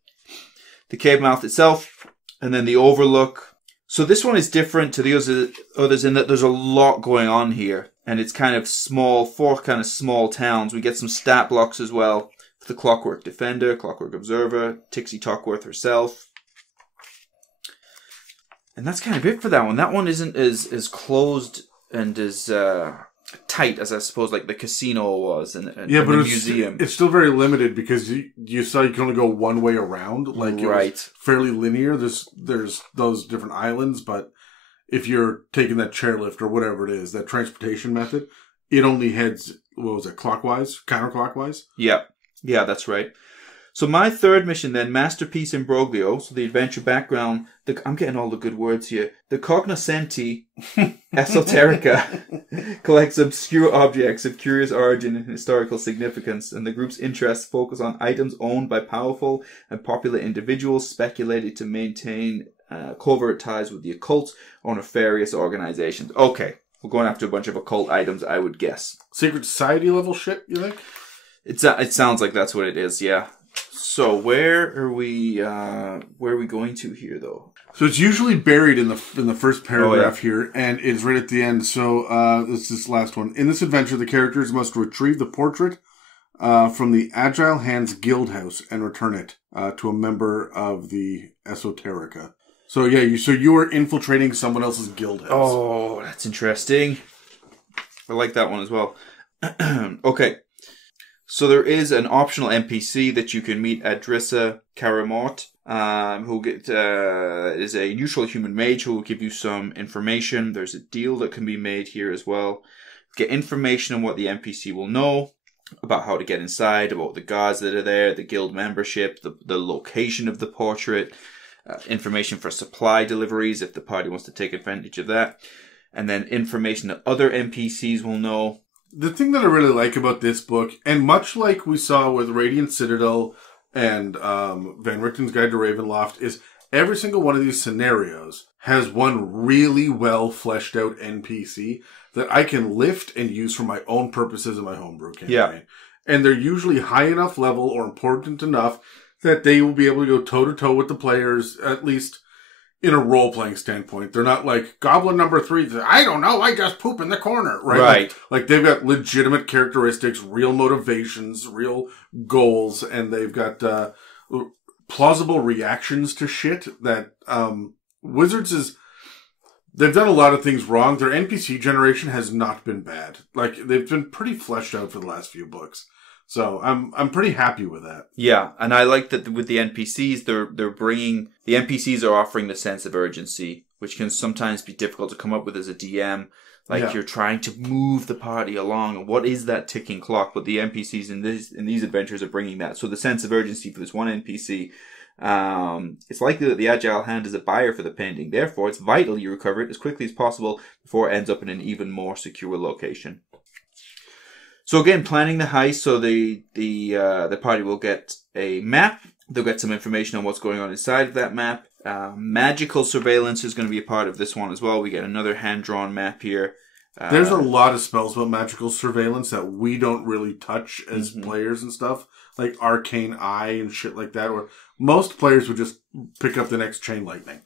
The cave mouth itself, and then the overlook. So this one is different to the others in that there's a lot going on here. And it's kind of four kind of small towns. We get some stat blocks as well. For the Clockwork Defender, Clockwork Observer, Tixie Tockworth herself. And that's kind of it for that one. That one isn't as closed and as tight as I suppose like the casino was and the museum. It's still very limited because you saw you can only go one way around. Like it was fairly linear. There's those different islands, but if you're taking that chairlift or whatever it is, that transportation method, it only heads, clockwise, counterclockwise? Yeah, that's right. So my third mission then, Masterpiece Imbroglio, so the adventure background, I'm getting all the good words here. The Cognoscenti Esoterica collects obscure objects of curious origin and historical significance, and the group's interests focus on items owned by powerful and popular individuals speculated to maintain covert ties with the occult or nefarious organizations. Okay, we're going after a bunch of occult items, I would guess. Secret Society level shit, you think? It sounds like that's what it is, yeah. So where are we going to here, though? So it's usually buried in the first paragraph here, and it's right at the end. So this last one. In this adventure, the characters must retrieve the portrait from the Agile Hands Guild House and return it to a member of the Esoterica. So yeah, you are infiltrating someone else's guild house. Oh, that's interesting. I like that one as well. Okay. So there is an optional NPC that you can meet, Adrissa Karamort, who is a neutral human mage who will give you some information. There's a deal that can be made here as well. Get information on what the NPC will know, about how to get inside, about the guards that are there, the guild membership, the location of the portrait, information for supply deliveries if the party wants to take advantage of that, and then information that other NPCs will know. The thing that I really like about this book, and much like we saw with Radiant Citadel and Van Richten's Guide to Ravenloft, is every single one of these scenarios has one really well fleshed out NPC that I can lift and use for my own purposes in my homebrew campaign. Yeah. And they're usually high enough level or important enough that they will be able to go toe-to-toe with the players, at least in a role-playing standpoint. They're not like Goblin number 3, I don't know, I just poop in the corner, right? Right. Like they've got legitimate characteristics, real motivations, real goals, and they've got plausible reactions to shit that Wizards they've done a lot of things wrong. Their NPC generation has not been bad. Like, they've been pretty fleshed out for the last few books. So I'm pretty happy with that. Yeah, and I like that with the NPCs, they're bringing, the NPCs are offering the sense of urgency, which can sometimes be difficult to come up with as a DM. Like, you're trying to move the party along, and what is that ticking clock? But the NPCs in these adventures are bringing that. So the sense of urgency for this one NPC, it's likely that the Agile Hand is a buyer for the painting. Therefore, it's vital you recover it as quickly as possible before it ends up in an even more secure location. So again, planning the heist. So the party will get a map. They'll get some information on what's going on inside of that map. Magical surveillance is going to be a part of this one as well. We get another hand-drawn map here. There's a lot of spells about magical surveillance that we don't really touch as players and stuff. Like Arcane Eye and shit like that, where most players would just pick up the next Chain Lightning.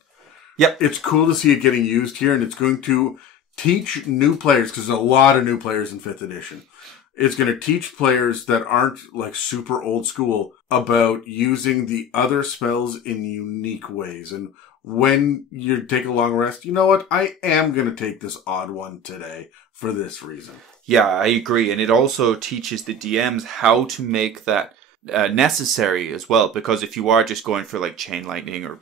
Yep. It's cool to see it getting used here, and it's going to teach new players, because there's a lot of new players in 5th edition. It's going to teach players that aren't like super old school about using the other spells in unique ways. And when you take a long rest, you know what? I am going to take this odd one today for this reason. Yeah, I agree. And it also teaches the DMs how to make that necessary as well. Because if you are just going for like chain lightning or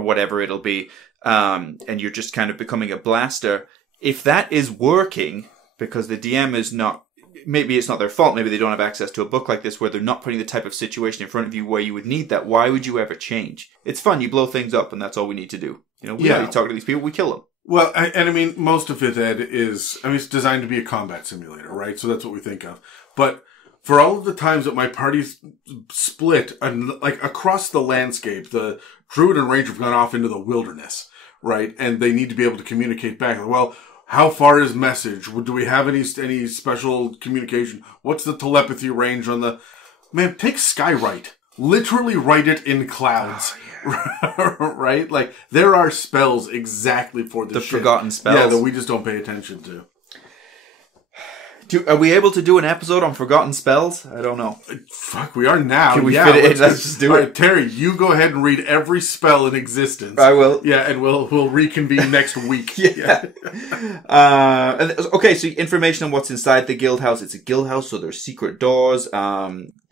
whatever it'll be, and you're just kind of becoming a blaster, if that is working, because the DM is not, maybe it's not their fault, maybe they don't have access to a book like this where they're not putting the type of situation in front of you where you would need that, why would you ever change? It's fun, you blow things up, and that's all we need to do. You know, we talk to these people, we kill them. Well, and I mean, most of 5th Ed is, I mean, it's designed to be a combat simulator, right? So that's what we think of. But for all of the times that my party's split, like across the landscape, the druid and ranger have gone off into the wilderness, right? And they need to be able to communicate back. Well, how far is message? Do we have any special communication? What's the telepathy range on the... Man, take Skywrite. Literally write it in clouds. Oh, yeah. Right? Like, there are spells exactly for this shit. Forgotten spells. Yeah, that we just don't pay attention to. Are we able to do an episode on forgotten spells? I don't know. Fuck, we are now. Can we fit it in? Let's just do it. Right, Terry, you go ahead and read every spell in existence. I will. Yeah, and we'll reconvene next week. Yeah. Okay, so information on what's inside the guild house. It's a guild house, so there's secret doors.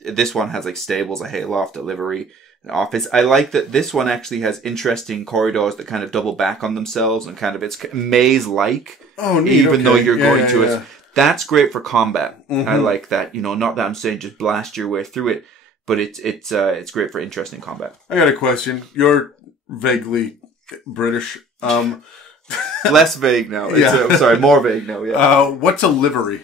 This one has like stables, a hayloft, a livery, an office. I like that this one actually has interesting corridors that kind of double back on themselves and kind of it's maze-like. Oh, neat. Even though you're going to it. That's great for combat. Mm-hmm. I like that. You know, not that I'm saying just blast your way through it, but it's great for interesting combat. I got a question. You're vaguely British. Less vague now. Sorry, more vague now. Yeah. What's a livery?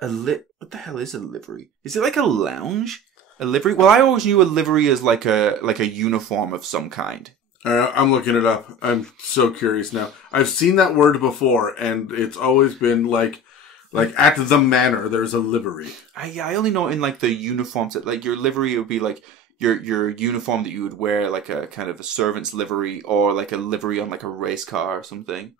What the hell is a livery? Is it like a lounge? A livery? Well, I always knew a livery as like a uniform of some kind. I'm looking it up. I'm so curious now. I've seen that word before, and it's always been like at the manor, there's a livery. I only know in like the uniforms that like your livery would be like your uniform that you would wear, like a kind of a servant's livery or like a livery on like a race car or something.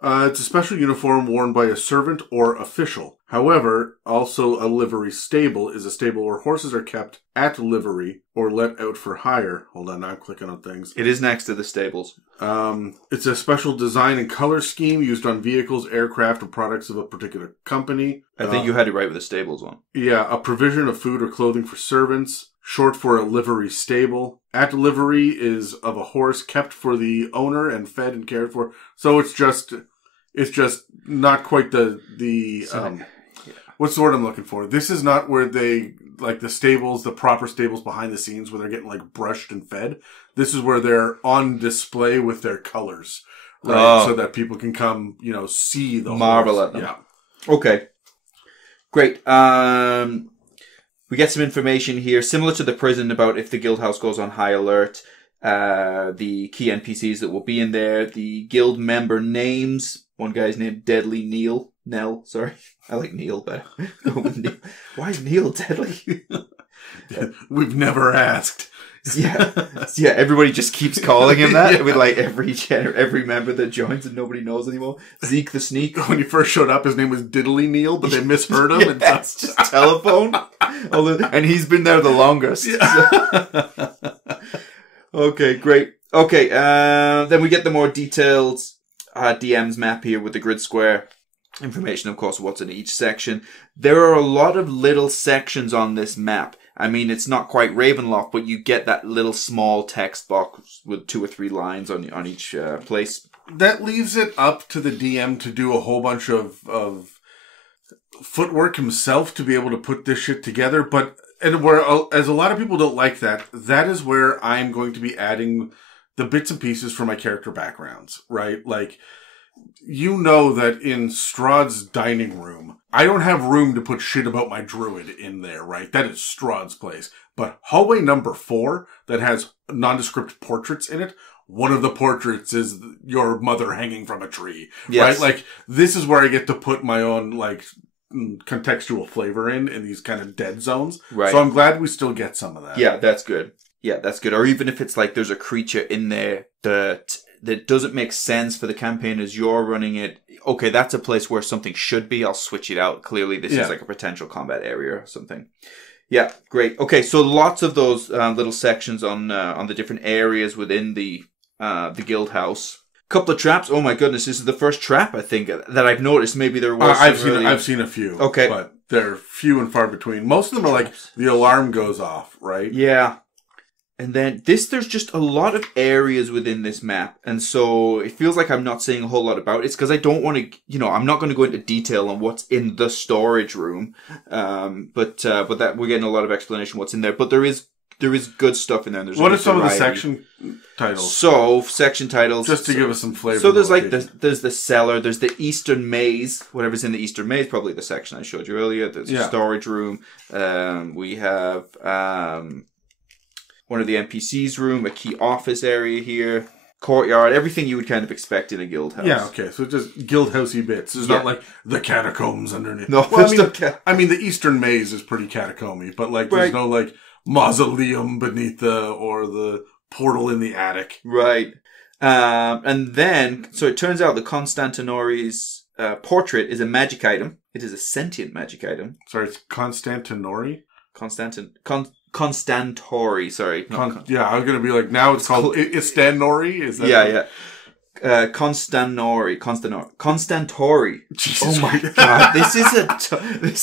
It's a special uniform worn by a servant or official. However, also a livery stable is a stable where horses are kept at livery or let out for hire. Hold on, now I'm clicking on things. It is next to the stables. It's a special design and color scheme used on vehicles, aircraft, or products of a particular company. I think you had it right with the stables one. Yeah, a provision of food or clothing for servants, short for a livery stable. At livery is of a horse kept for the owner and fed and cared for. So it's just not quite what's the word I'm looking for? This is not where they, like the stables, the proper stables behind the scenes where they're getting like brushed and fed. This is where they're on display with their colors, right? So that people can come, see the marvel horse. at them. Yeah. Okay. Great. We get some information here, similar to the prison, about if the guild house goes on high alert, the key NPCs that will be in there, the guild member names. One guy's named Deadly Nell, sorry. I like Neil better. Why is Neil deadly? We've never asked. Yeah, everybody just keeps calling him that with like every member that joins and nobody knows anymore. Zeke the Sneak. When he first showed up, his name was Diddly Neil, but they misheard him. And that's just telephone. And he's been there the longest. Yeah. So. Okay, great. Okay, then we get the more detailed DM's map here with the grid square. Information, of course, what's in each section. There are a lot of little sections on this map. I mean, it's not quite Ravenloft, but you get that little small text box with 2 or 3 lines on each place. That leaves it up to the DM to do a whole bunch of footwork himself to be able to put this shit together. But as a lot of people don't like that, that is where I'm going to be adding the bits and pieces for my character backgrounds, right? Like, that in Strahd's dining room, I don't have room to put shit about my druid in there, right? That is Strahd's place. But hallway number 4, that has nondescript portraits in it, one of the portraits is your mother hanging from a tree, right? Like, this is where I get to put my own, like, contextual flavor in these kind of dead zones. Right. So I'm glad we still get some of that. Yeah, that's good. Or even if it's like there's a creature in there that doesn't make sense for the campaign as you're running it, okay, that's a place where something should be. I'll switch it out. Clearly, this is like a potential combat area or something. Yeah, great. Okay, so lots of those little sections on the different areas within the guild house. Couple of traps. Oh my goodness, this is the first trap I think that I've noticed. Maybe there was. I've seen a few. Okay, but they're few and far between. Most of them are like the alarm goes off, right? Yeah. And then there's just a lot of areas within this map. And so it feels like I'm not saying a whole lot about it. It's because I don't want to, I'm not going to go into detail on what's in the storage room. But that we're getting a lot of explanation what's in there. But there is good stuff in there. There's what are some of the section titles? So, section titles. Just to give us some flavor. So there's there's the cellar, there's the Eastern Maze, whatever's in the Eastern Maze, probably the section I showed you earlier. There's a storage room. We have, one of the NPC's room, a key office area here, courtyard, everything you would kind of expect in a guild house. Yeah, okay, so just guild housey bits. There's not like the catacombs underneath. No, well, I mean, the Eastern Maze is pretty catacomby, but like there's no like mausoleum beneath the portal in the attic. Right. And then, so it turns out the Constantinori's portrait is a magic item. It is a sentient magic item. Sorry, it's Constantinori? Constantori, sorry. I was going to be like, now it's called Istanori? Is that yeah. Constantori. Jesus. Oh my god, this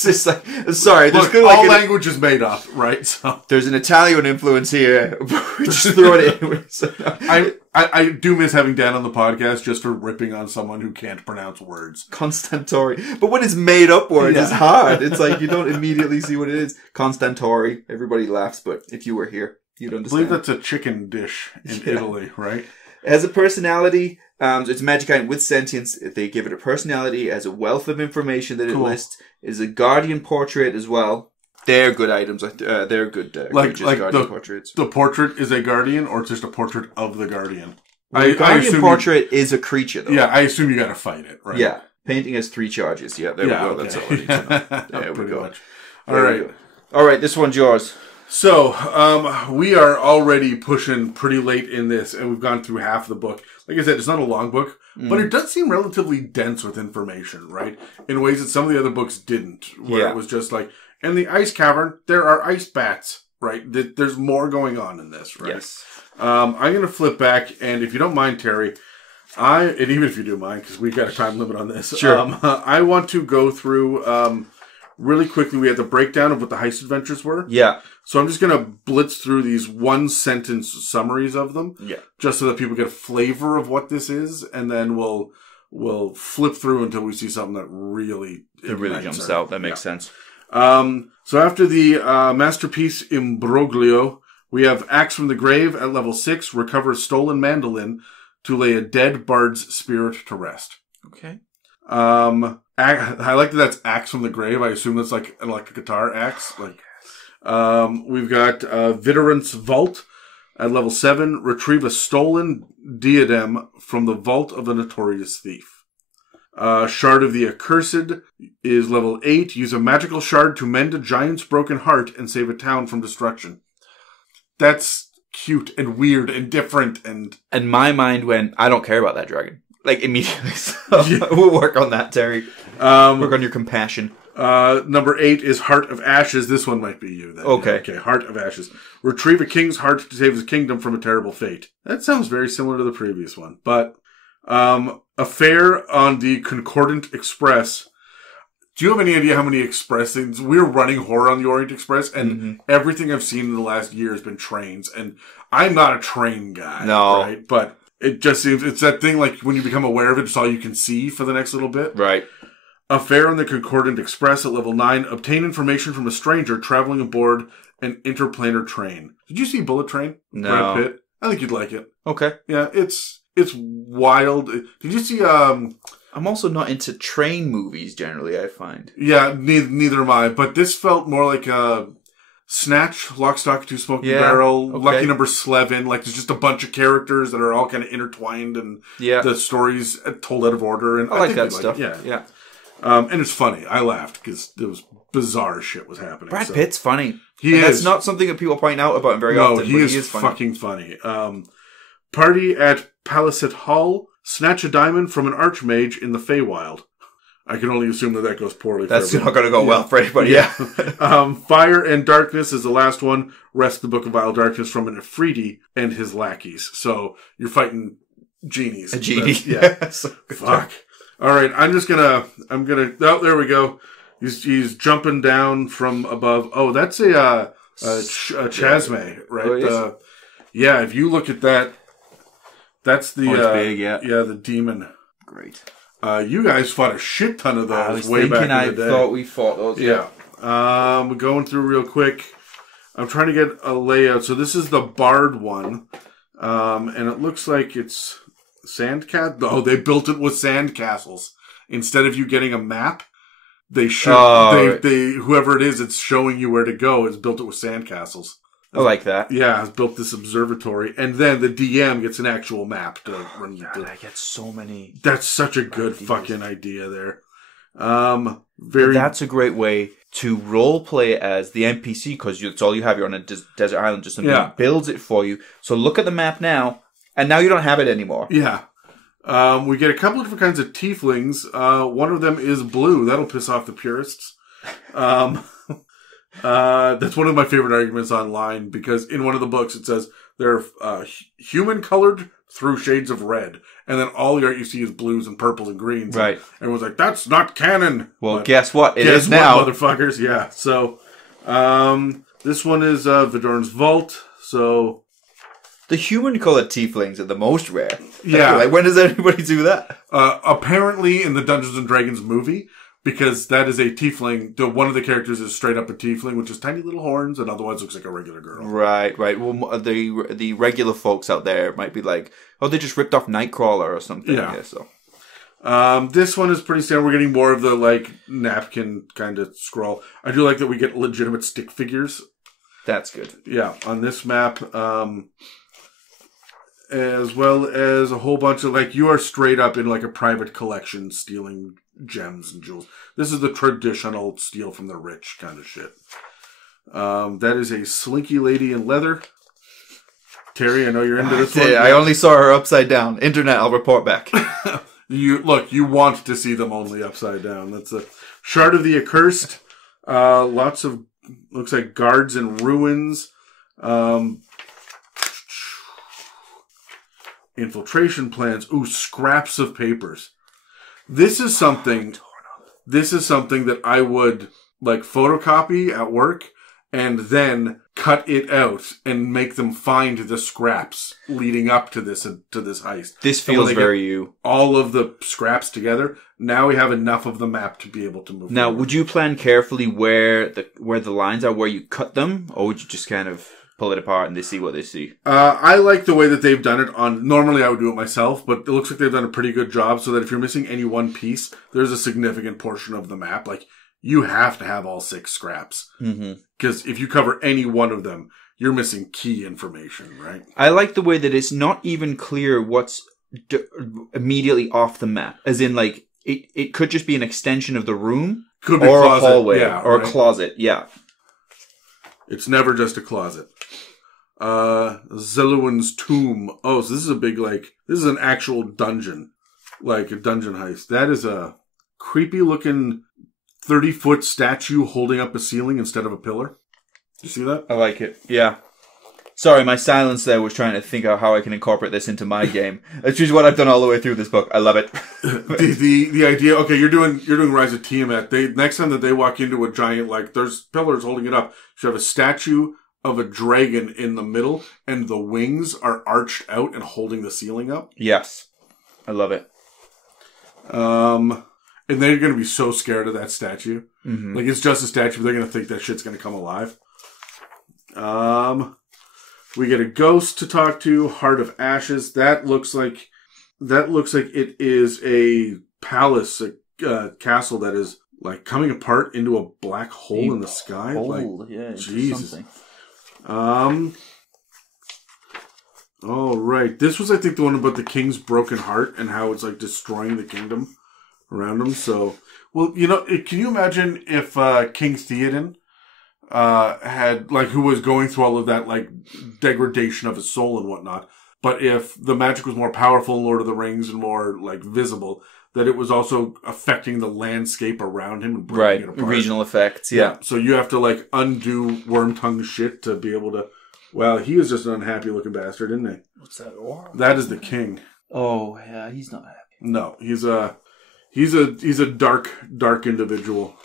is like, sorry. Look, all language is made up, right? So there's an Italian influence here. We just throw it in. So, no. I do miss having Dan on the podcast just for ripping on someone who can't pronounce words. Constantori. But when it's made up word, it's hard. It's like you don't immediately see what it is. Constantori. Everybody laughs, but if you were here, you'd understand. I believe that's a chicken dish in Italy, right? It has a personality. It's a magic item with sentience. They give it a personality, as a wealth of information that it lists. It is a guardian portrait as well. They're good items. They're good guardian portraits. The portrait is a guardian, or it's just a portrait of the guardian? Well, the guardian portrait is a creature, though. Yeah, I assume you got to fight it, right? Yeah. Painting has 3 charges. Yeah, there we go. Okay. That's all I need to know. There we go. Much. All right, this one's yours. So, we are already pushing pretty late in this, and we've gone through half the book. Like I said, it's not a long book, but it does seem relatively dense with information, right? In ways that some of the other books didn't, where it was just like, in the ice cavern, there are ice bats, right? There's more going on in this, right? Yes. I'm going to flip back, and if you don't mind, Terry, and even if you do mind, because we've got a time limit on this, sure. I want to go through, really quickly, we had the breakdown of what the heist adventures were. Yeah. So I'm just going to blitz through these 1-sentence summaries of them. Yeah. Just so that people get a flavor of what this is, and then we'll flip through until we see something that really jumps out. That makes sense. So after the masterpiece Imbroglio, we have Axe from the Grave at level 6, recover a stolen mandolin to lay a dead bard's spirit to rest. Okay. I like that that's Axe from the Grave. I assume that's like a guitar axe. We've got Vitorant's Vault at level 7, retrieve a stolen diadem from the vault of a notorious thief. Shard of the Accursed is level 8. Use a magical shard to mend a giant's broken heart and save a town from destruction. That's cute and weird and different and my mind went, I don't care about that dragon. Like, immediately. So we'll work on that, Terry. Work on your compassion. Number 8 is Heart of Ashes. This one might be you then. Okay. Okay, Heart of Ashes. Retrieve a king's heart to save his kingdom from a terrible fate. That sounds very similar to the previous one. But, Affair on the Concordant Express. Do you have any idea how many express things? We're running horror on the Orient Express, and everything I've seen in the last year has been trains. And I'm not a train guy. No. Right? But it just seems, it's that thing like when you become aware of it, it's all you can see for the next little bit. Right. Affair on the Concordant Express at level 9. Obtain information from a stranger traveling aboard an interplanar train. Did you see Bullet Train? No. Brad Pitt? I think you'd like it. Okay. Yeah, it's wild. Did you see, I'm also not into train movies generally, I find. Yeah, neither am I. But this felt more like Snatch, Lock, Stock, Two Smoking Barrel, Lucky Number Slevin. Like, there's just a bunch of characters that are all kind of intertwined, and the stories told out of order. And I like that stuff. Yeah. And it's funny. I laughed because there was bizarre shit was happening. Brad Pitt's funny. He is. That's not something that people point out about him very often. No, he is funny. Fucking funny. Party at Palisade Hall. snatch a diamond from an archmage in the Feywild. I can only assume that goes poorly. That's not going to go well for anybody. Yeah. Fire and darkness is the last one. Wrest the Book of Vile Darkness from an Ifriti and his lackeys. So you're fighting genies. A genie. Yeah. Fuck. All right. I'm gonna. Oh, there we go. He's jumping down from above. Oh, that's a chasme, right? Oh, yeah. If you look at that, that's the big, the demon. Great. You guys fought a shit ton of those I was way back in the I day. thought we fought those. Yeah. We're going through real quick. I'm trying to get a layout. So this is the Bard one. And it looks like it's sandcat. Oh, they built it with sand castles. Instead of you getting a map, they show whoever it is, it's showing you where to go. It's built it with sand castles. I like that. Yeah, it's built this observatory, and then the DM gets an actual map to run. I get so many. That's such a good fucking idea there. That's a great way to role play as the NPC because it's all you have. You're on a desert island, just something builds it for you. So look at the map now, and now you don't have it anymore. Yeah. We get a couple of different kinds of tieflings. One of them is blue. That'll piss off the purists. That's one of my favorite arguments online because in one of the books it says they're human colored through shades of red, and then all the art you see is blues and purples and greens. Right. And everyone's like, "That's not canon." Well, guess what? It is now, motherfuckers. Yeah. So, this one is Vidorn's Vault. So, the human colored tieflings are the most rare. Yeah. Like, when does anybody do that? Apparently, in the Dungeons and Dragons movie. Because that is a tiefling. One of the characters is straight up a tiefling, which is tiny little horns, and otherwise looks like a regular girl. Right. Well, the regular folks out there might be like, oh, they just ripped off Nightcrawler or something. Yeah. So, this one is pretty standard. We're getting more of the like napkin kind of scroll. I do like that we get legitimate stick figures. That's good. Yeah, on this map, as well as a whole bunch of like you are straight up in like a private collection stealing gems and jewels. This is the traditional steal from the rich kind of shit. That is a slinky lady in leather. Terry, I know you're into this one. I only saw her upside down. Internet, I'll report back. You want to see them only upside down. That's a Shard of the Accursed. Lots of looks like guards and ruins. Infiltration plans. Ooh, scraps of papers. This is something that I would like photocopy at work and then cut it out and make them find the scraps leading up to this heist. This feels very you. All of the scraps together. Now we have enough of the map to be able to move. Now, forward. would you plan carefully where the lines are, where you cut them, or would you just kind of pull it apart and they see what they see? I like the way that they've done it normally I would do it myself, but it looks like they've done a pretty good job so that if you're missing any one piece, there's a significant portion of the map. Like, you have to have all 6 scraps. Because if you cover any one of them, you're missing key information, right? I like the way that it's not even clear what's immediately off the map. As in, like, it could just be an extension of the room, could be or a closet, a hallway, or a closet, yeah. It's never just a closet. Zeluan's Tomb. Oh, so this is a big, like, this is an actual dungeon. Like a dungeon heist. That is a creepy looking 30-foot statue holding up a ceiling instead of a pillar. You see that? I like it. Yeah. Sorry, my silence there was trying to think of how I can incorporate this into my game. That's just what I've done all the way through this book. I love it. the idea. Okay, you're doing Rise of Tiamat. Next time that they walk into a giant, like, there's pillars holding it up. You have a statue of a dragon in the middle, and the wings are arched out and holding the ceiling up. Yes, I love it. And they're going to be so scared of that statue. Like, it's just a statue, but they're going to think that shit's going to come alive. We get a ghost to talk to, Heart of Ashes. That looks like it is a palace, a castle that is like coming apart into a black hole in the sky. Like, yeah, Jesus. Something. Oh, right. This was, I think, the one about the king's broken heart and how it's like destroying the kingdom around him. So, well, you know, can you imagine if King Theoden had, like, who was going through all of that, like, degradation of his soul and whatnot, but if the magic was more powerful in Lord of the Rings and more like visible, that it was also affecting the landscape around him and breaking it apart. Regional effects, yeah. So you have to like undo worm tongue shit to be able to. Well, he was just an unhappy looking bastard, isn't he? What's that? Or? That is the king. Oh yeah, he's not happy. No, he's a dark individual.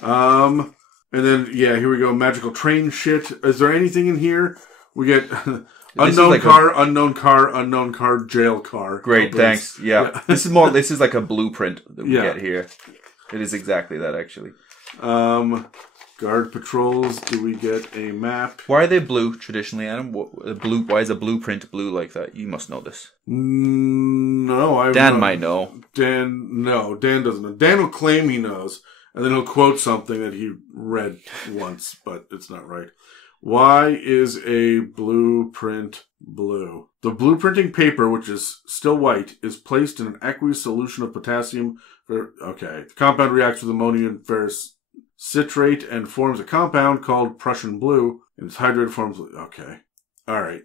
And then here we go. Magical train shit. Is there anything in here? We get unknown car, jail car. Great, thanks. Yeah. This is like a blueprint that we get here. It is exactly that, actually. Guard patrols. Do we get a map? Why are they blue traditionally, Adam? Why is a blueprint blue like that? You must know this. No, Dan might know. Dan doesn't know. Dan will claim he knows, and then he'll quote something that he read once, but it's not right. Why is a blueprint blue? The blueprinting paper, which is still white, is placed in an aqueous solution of potassium. The compound reacts with ammonium and ferrous citrate and forms a compound called Prussian blue. And its hydrated forms. Okay. All right.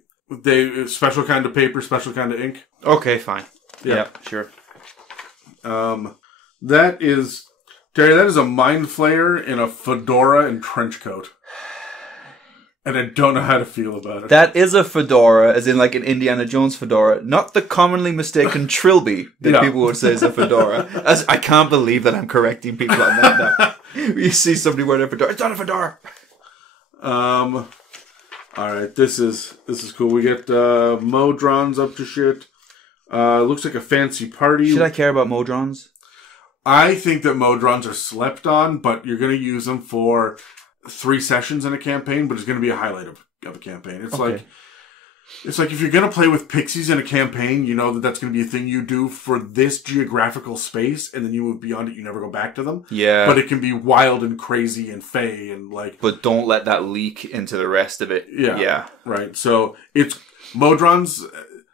Special kind of paper, special kind of ink. Okay, fine. Yeah, sure. That is, Terry, that is a mind flayer in a fedora and trench coat. And I don't know how to feel about it. That is a fedora, as in like an Indiana Jones fedora, not the commonly mistaken trilby that people would say is a fedora. I can't believe that I'm correcting people on that now. You see somebody wearing a fedora, it's not a fedora. All right, this is cool. We get Modrons up to shit. Looks like a fancy party. Should I care about Modrons? I think that Modrons are slept on, but you're going to use them for 3 sessions in a campaign, but it's going to be a highlight of a campaign. It's like if you're going to play with pixies in a campaign, you know that that's going to be a thing you do for this geographical space, and then you move beyond it, you never go back to them. Yeah. But it can be wild and crazy and fey and like... But don't let that leak into the rest of it. Yeah. Right. So it's... Modrons,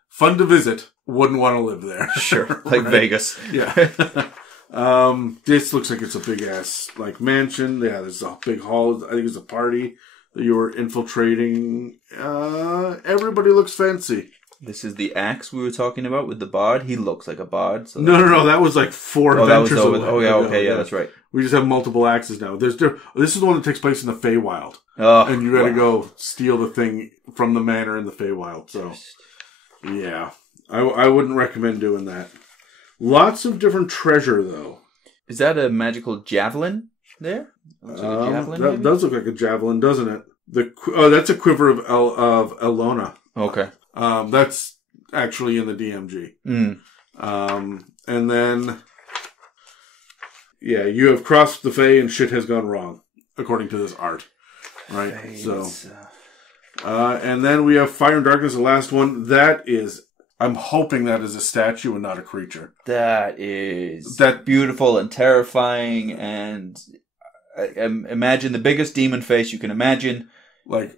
fun to visit, wouldn't want to live there. Sure. Like Vegas. Yeah. This looks like it's a big ass like mansion. Yeah, there's a big hall. I think it's a party that you were infiltrating. Everybody looks fancy. This is the axe we were talking about with the bard. He looks like a bard. So no. That was like 4 adventures. Okay, that's right. We just have multiple axes now. This is the one that takes place in the Feywild. Oh, and you got to go steal the thing from the manor in the Feywild. So, yeah, I wouldn't recommend doing that. Lots of different treasure, though. Is that a magical javelin there? That does look like a javelin, doesn't it? That's a quiver of Elona. Okay. That's actually in the DMG. And then, you have crossed the Fey and shit has gone wrong, according to this art. Right? And then we have Fire and Darkness, the last one. That is... I'm hoping that is a statue and not a creature. That is beautiful and terrifying, and imagine the biggest demon face you can imagine, like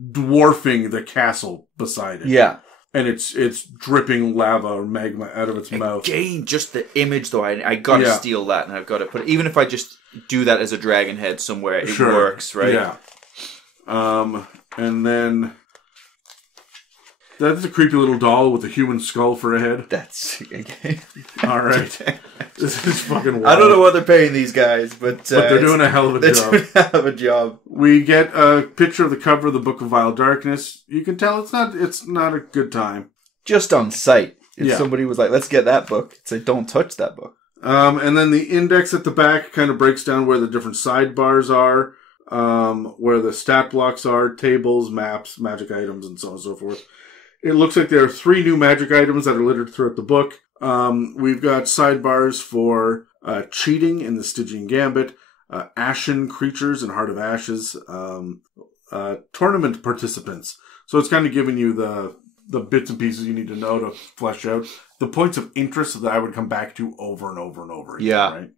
dwarfing the castle beside it. Yeah, and it's dripping lava or magma out of its mouth. Again, just the image though. I gotta steal that, and I've got to put it. Even if I just do that as a dragon head somewhere, it works, right? Yeah. And then. That's a creepy little doll with a human skull for a head. That's... All right. This is fucking wild. I don't know what they're paying these guys, but they're doing a hell of a job. They're doing a hell of a job. We get a picture of the cover of the Book of Vile Darkness. You can tell it's not a good time. Just on sight. If somebody was like, let's get that book, it's like, don't touch that book. And then the index at the back kind of breaks down where the different sidebars are, where the stat blocks are, tables, maps, magic items, and so on and so forth. It looks like there are 3 new magic items that are littered throughout the book. We've got sidebars for cheating in the Stygian Gambit, ashen creatures in Heart of Ashes, tournament participants. So it's kind of giving you the bits and pieces you need to know to flesh out the points of interest that I would come back to over and over and over again. Yeah. Right?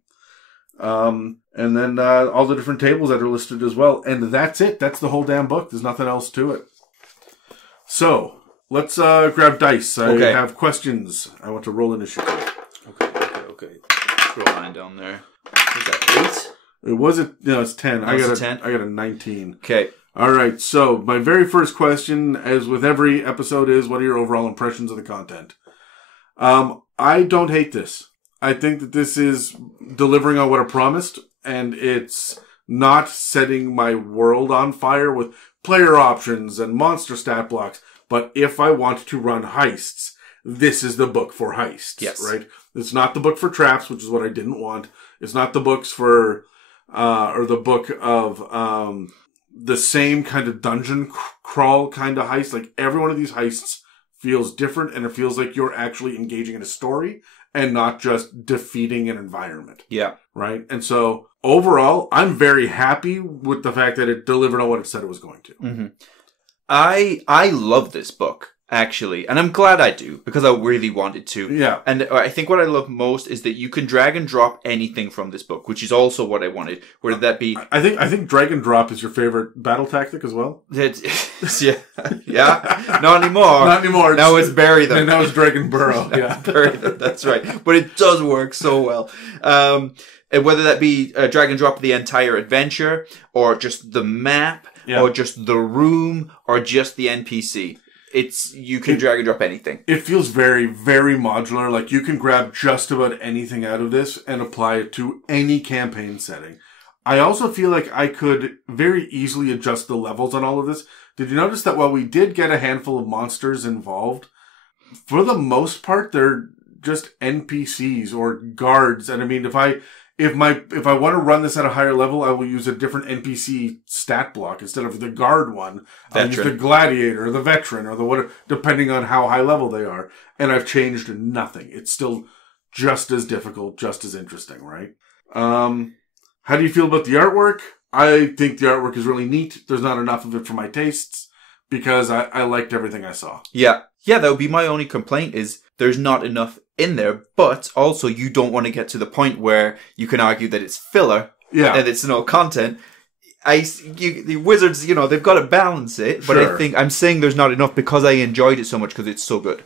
And then all the different tables that are listed as well. And that's it. That's the whole damn book. There's nothing else to it. So... let's grab dice. I have questions. I want to roll initiative. Okay. Scroll line down there. Was that 8? It wasn't. No, it's 10. I got a 10. I got a 19. Okay. All right, so my very first question, as with every episode, is what are your overall impressions of the content? I don't hate this. I think that this is delivering on what it promised, and it's not setting my world on fire with player options and monster stat blocks. But if I want to run heists, this is the book for heists, yes. Right? It's not the book for traps, which is what I didn't want. It's not the books for, or the book of, the same kind of dungeon crawl kind of heist. Like, every one of these heists feels different, and it feels like you're actually engaging in a story and not just defeating an environment. Yeah. Right? And so, overall, I'm very happy with the fact that it delivered on what it said it was going to. Mm-hmm. I love this book, actually, and I'm glad I do, because I really wanted to. Yeah. And I think what I love most is that you can drag and drop anything from this book, which is also what I wanted. Whether that be... I think drag and drop is your favorite battle tactic as well. Yeah. Not anymore. Not anymore. Now it's bury them. And now it's drag and burrow. Yeah. Bury them, that's right. But it does work so well. And whether that be drag and drop the entire adventure, or just the map, or just the room, or just the NPC. You can drag and drop anything. It feels very, very modular. Like, you can grab just about anything out of this and apply it to any campaign setting. I also feel like I could very easily adjust the levels on all of this. Did you notice that while we did get a handful of monsters involved, for the most part, they're just NPCs or guards. And I mean, if I want to run this at a higher level, I will use a different NPC stat block instead of the guard one. I'll use the gladiator or the veteran or the whatever, depending on how high level they are. And I've changed nothing. It's still just as difficult, just as interesting, right? How do you feel about the artwork? I think the artwork is really neat. There's not enough of it for my tastes because I liked everything I saw. Yeah. Yeah, that would be my only complaint is there's not enough in there, but also you don't want to get to the point where you can argue that it's filler and it's no content. The Wizards, they've got to balance it, but I think I'm saying there's not enough because I enjoyed it so much because it's so good.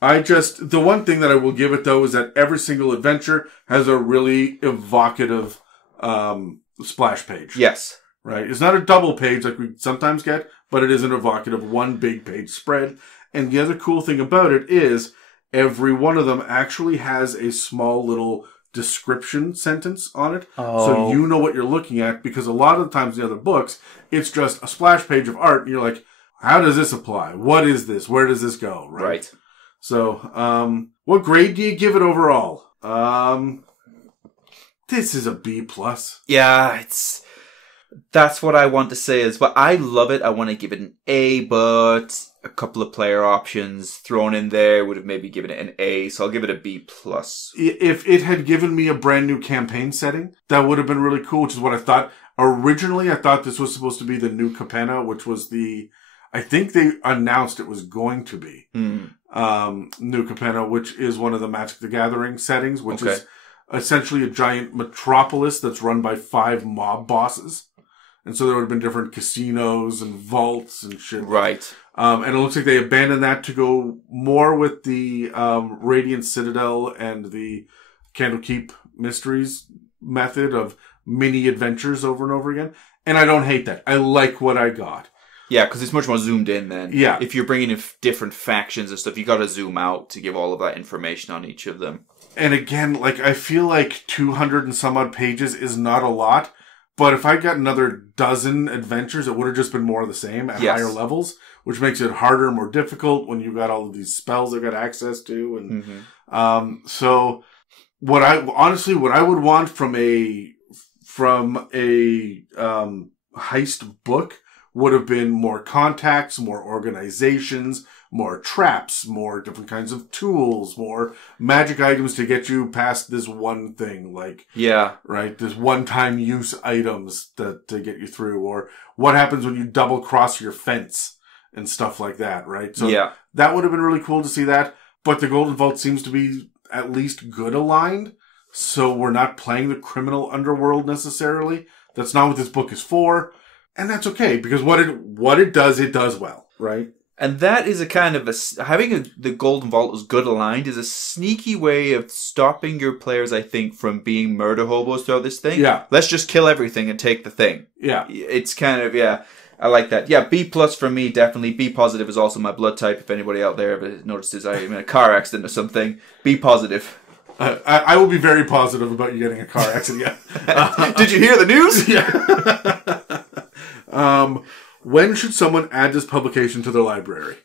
The one thing that I will give it though is that every single adventure has a really evocative splash page. Yes. Right? It's not a double page like we sometimes get, but it is an evocative one big page spread. And the other cool thing about it is every one of them actually has a small little description sentence on it. Oh. So you know what you're looking at, because a lot of the times in the other books, it's just a splash page of art and you're like, how does this apply? What is this? Where does this go? Right. So, what grade do you give it overall? This is a B+. Yeah, that's what I want to say is, but I love it. I want to give it an A, but a couple of player options thrown in there would have maybe given it an A, so I'll give it a B+. If it had given me a brand new campaign setting, that would have been really cool, which is what I thought. Originally, I thought this was supposed to be the new Capenna, which was I think they announced it was going to be new Capenna, which is one of the Magic the Gathering settings, which is essentially a giant metropolis that's run by 5 mob bosses. And so there would have been different casinos and vaults and shit. Right. And it looks like they abandoned that to go more with the Radiant Citadel and the Candlekeep Mysteries method of mini adventures over and over again. And I don't hate that. I like what I got. Yeah, because it's much more zoomed in then. Yeah. If you're bringing in different factions and stuff, you got to zoom out to give all of that information on each of them. And again, I feel like 200 and some odd pages is not a lot. But if I got another dozen adventures, it would have just been more of the same at higher levels, which makes it harder and more difficult when you've got all of these spells I've got access to. And so what I would want from a heist book would have been more contacts, more organizations, more traps, more different kinds of tools, more magic items to get you past this one thing. Right? This one-time use items to get you through. Or what happens when you double cross your fence and stuff like that, right? So that would have been really cool to see that. But the Golden Vault seems to be at least good aligned. So we're not playing the criminal underworld necessarily. That's not what this book is for. And that's okay, because what it does well, right? And that is a kind of the Golden Vault is good aligned is a sneaky way of stopping your players, I think, from being murder hobos throughout this thing. Yeah. Let's just kill everything and take the thing. Yeah. It's kind of, I like that. Yeah, B plus for me, definitely. B positive is also my blood type. If anybody out there ever notices I'm in a car accident or something, B positive. I will be very positive about you getting a car accident. Yeah. Did you hear the news? Yeah. When should someone add this publication to their library?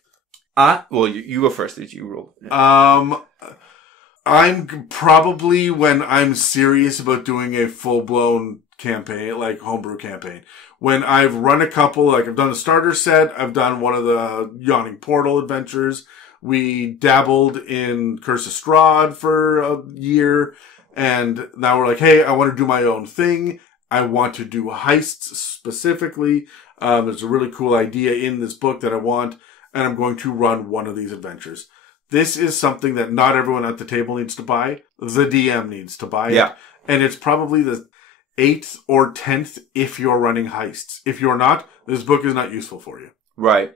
Well, you go first. Did you roll? Yeah. I'm probably when I'm serious about doing a full-blown campaign, like homebrew campaign. When I've run a couple, like I've done a starter set, I've done one of the Yawning Portal adventures. We dabbled in Curse of Strahd for a year, and now we're like, hey, I want to do my own thing. I want to do heists specifically. There's a really cool idea in this book that I want, and I'm going to run one of these adventures. This is something that not everyone at the table needs to buy. The DM needs to buy it. And it's probably the 8th or 10th if you're running heists. If you're not, this book is not useful for you. Right.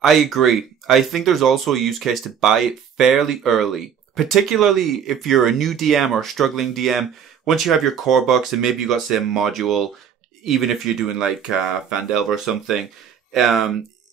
I agree. I think there's also a use case to buy it fairly early, particularly if you're a new DM or a struggling DM. Once you have your core books and maybe you got, say, a module, even if you're doing like Vandelver or something,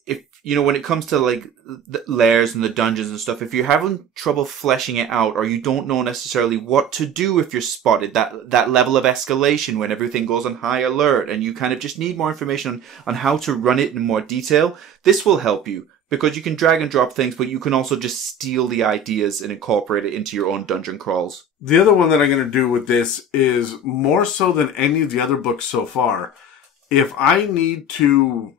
if you know, when it comes to like the layers and the dungeons and stuff, if you're having trouble fleshing it out, or you don't know necessarily what to do if you're spotted, that level of escalation when everything goes on high alert, and you kind of just need more information on how to run it in more detail, this will help you. Because you can drag and drop things, but you can also just steal the ideas and incorporate it into your own dungeon crawls. The other one that I'm going to do with this is more so than any of the other books so far. If I need to...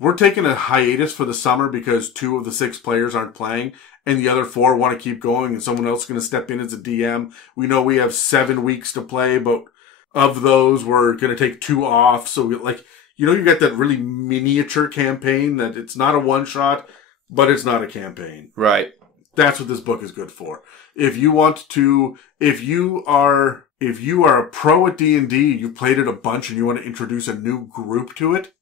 We're taking a hiatus for the summer because 2 of the 6 players aren't playing, and the other 4 want to keep going, and someone else is going to step in as a DM. We know we have 7 weeks to play, but of those, we're going to take 2 off. So, you've got that really miniature campaign that it's not a one-shot, but it's not a campaign. Right. That's what this book is good for. If you are a pro at D&D, you've played it a bunch and you want to introduce a new group to it,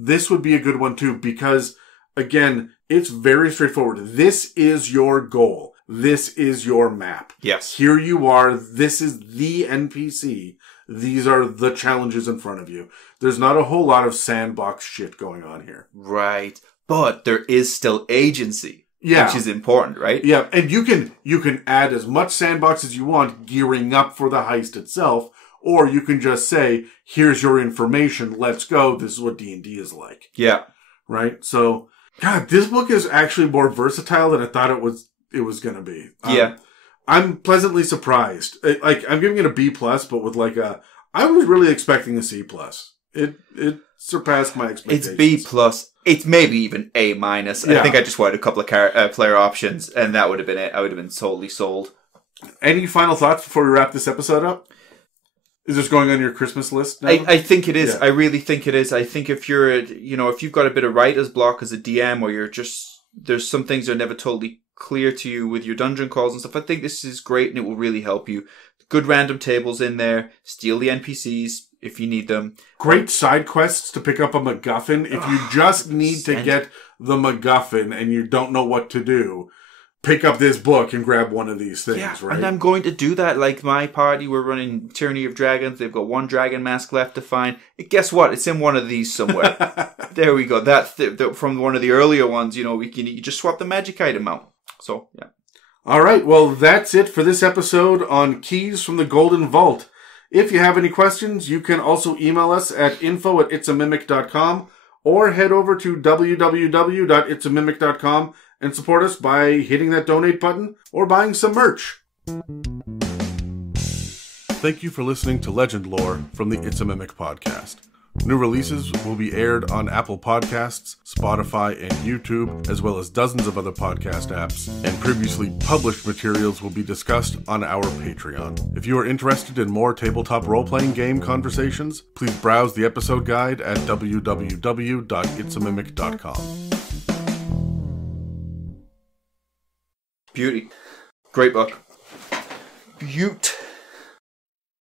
this would be a good one too, because again, it's very straightforward. This is your goal. This is your map. Yes. Here you are. This is the NPC. These are the challenges in front of you. There's not a whole lot of sandbox shit going on here. Right. But there is still agency. Yeah. Which is important, right? Yeah. And you can add as much sandbox as you want gearing up for the heist itself. Or you can just say, here's your information. Let's go. This is what D&D is like. Yeah. Right? So, God, this book is actually more versatile than I thought it was going to be. Yeah. I'm pleasantly surprised. I'm giving it a B+, but with I was really expecting a C+. It surpassed my expectations. It's B+. It's maybe even A-. Yeah. I think I just wanted a couple of player options, and that would have been it. I would have been totally sold. Any final thoughts before we wrap this episode up? Is this going on your Christmas list now? I think it is. Yeah. I really think it is. I think if you've got a bit of writer's block as a DM, or there's some things that are never totally clear to you with your dungeon crawls and stuff, I think this is great and it will really help you. Good random tables in there. Steal the NPCs if you need them. Great side quests to pick up a MacGuffin. If you just need to get the MacGuffin and you don't know what to do, pick up this book and grab one of these things, right? And I'm going to do that. Like my party, we're running Tyranny of Dragons. They've got 1 dragon mask left to find. Guess what? It's in one of these somewhere. There we go. That from one of the earlier ones, you just swap the magic item out. So, yeah. All right. Well, that's it for this episode on Keys from the Golden Vault. If you have any questions, you can also email us at info@itsamimic.com or head over to www.itsamimic.com and support us by hitting that donate button or buying some merch. Thank you for listening to Legend Lore from the It's a Mimic podcast. New releases will be aired on Apple Podcasts, Spotify, and YouTube, as well as dozens of other podcast apps, and previously published materials will be discussed on our Patreon. If you are interested in more tabletop role-playing game conversations, please browse the episode guide at www.itsamimic.com. Beauty. Great book. Beaut.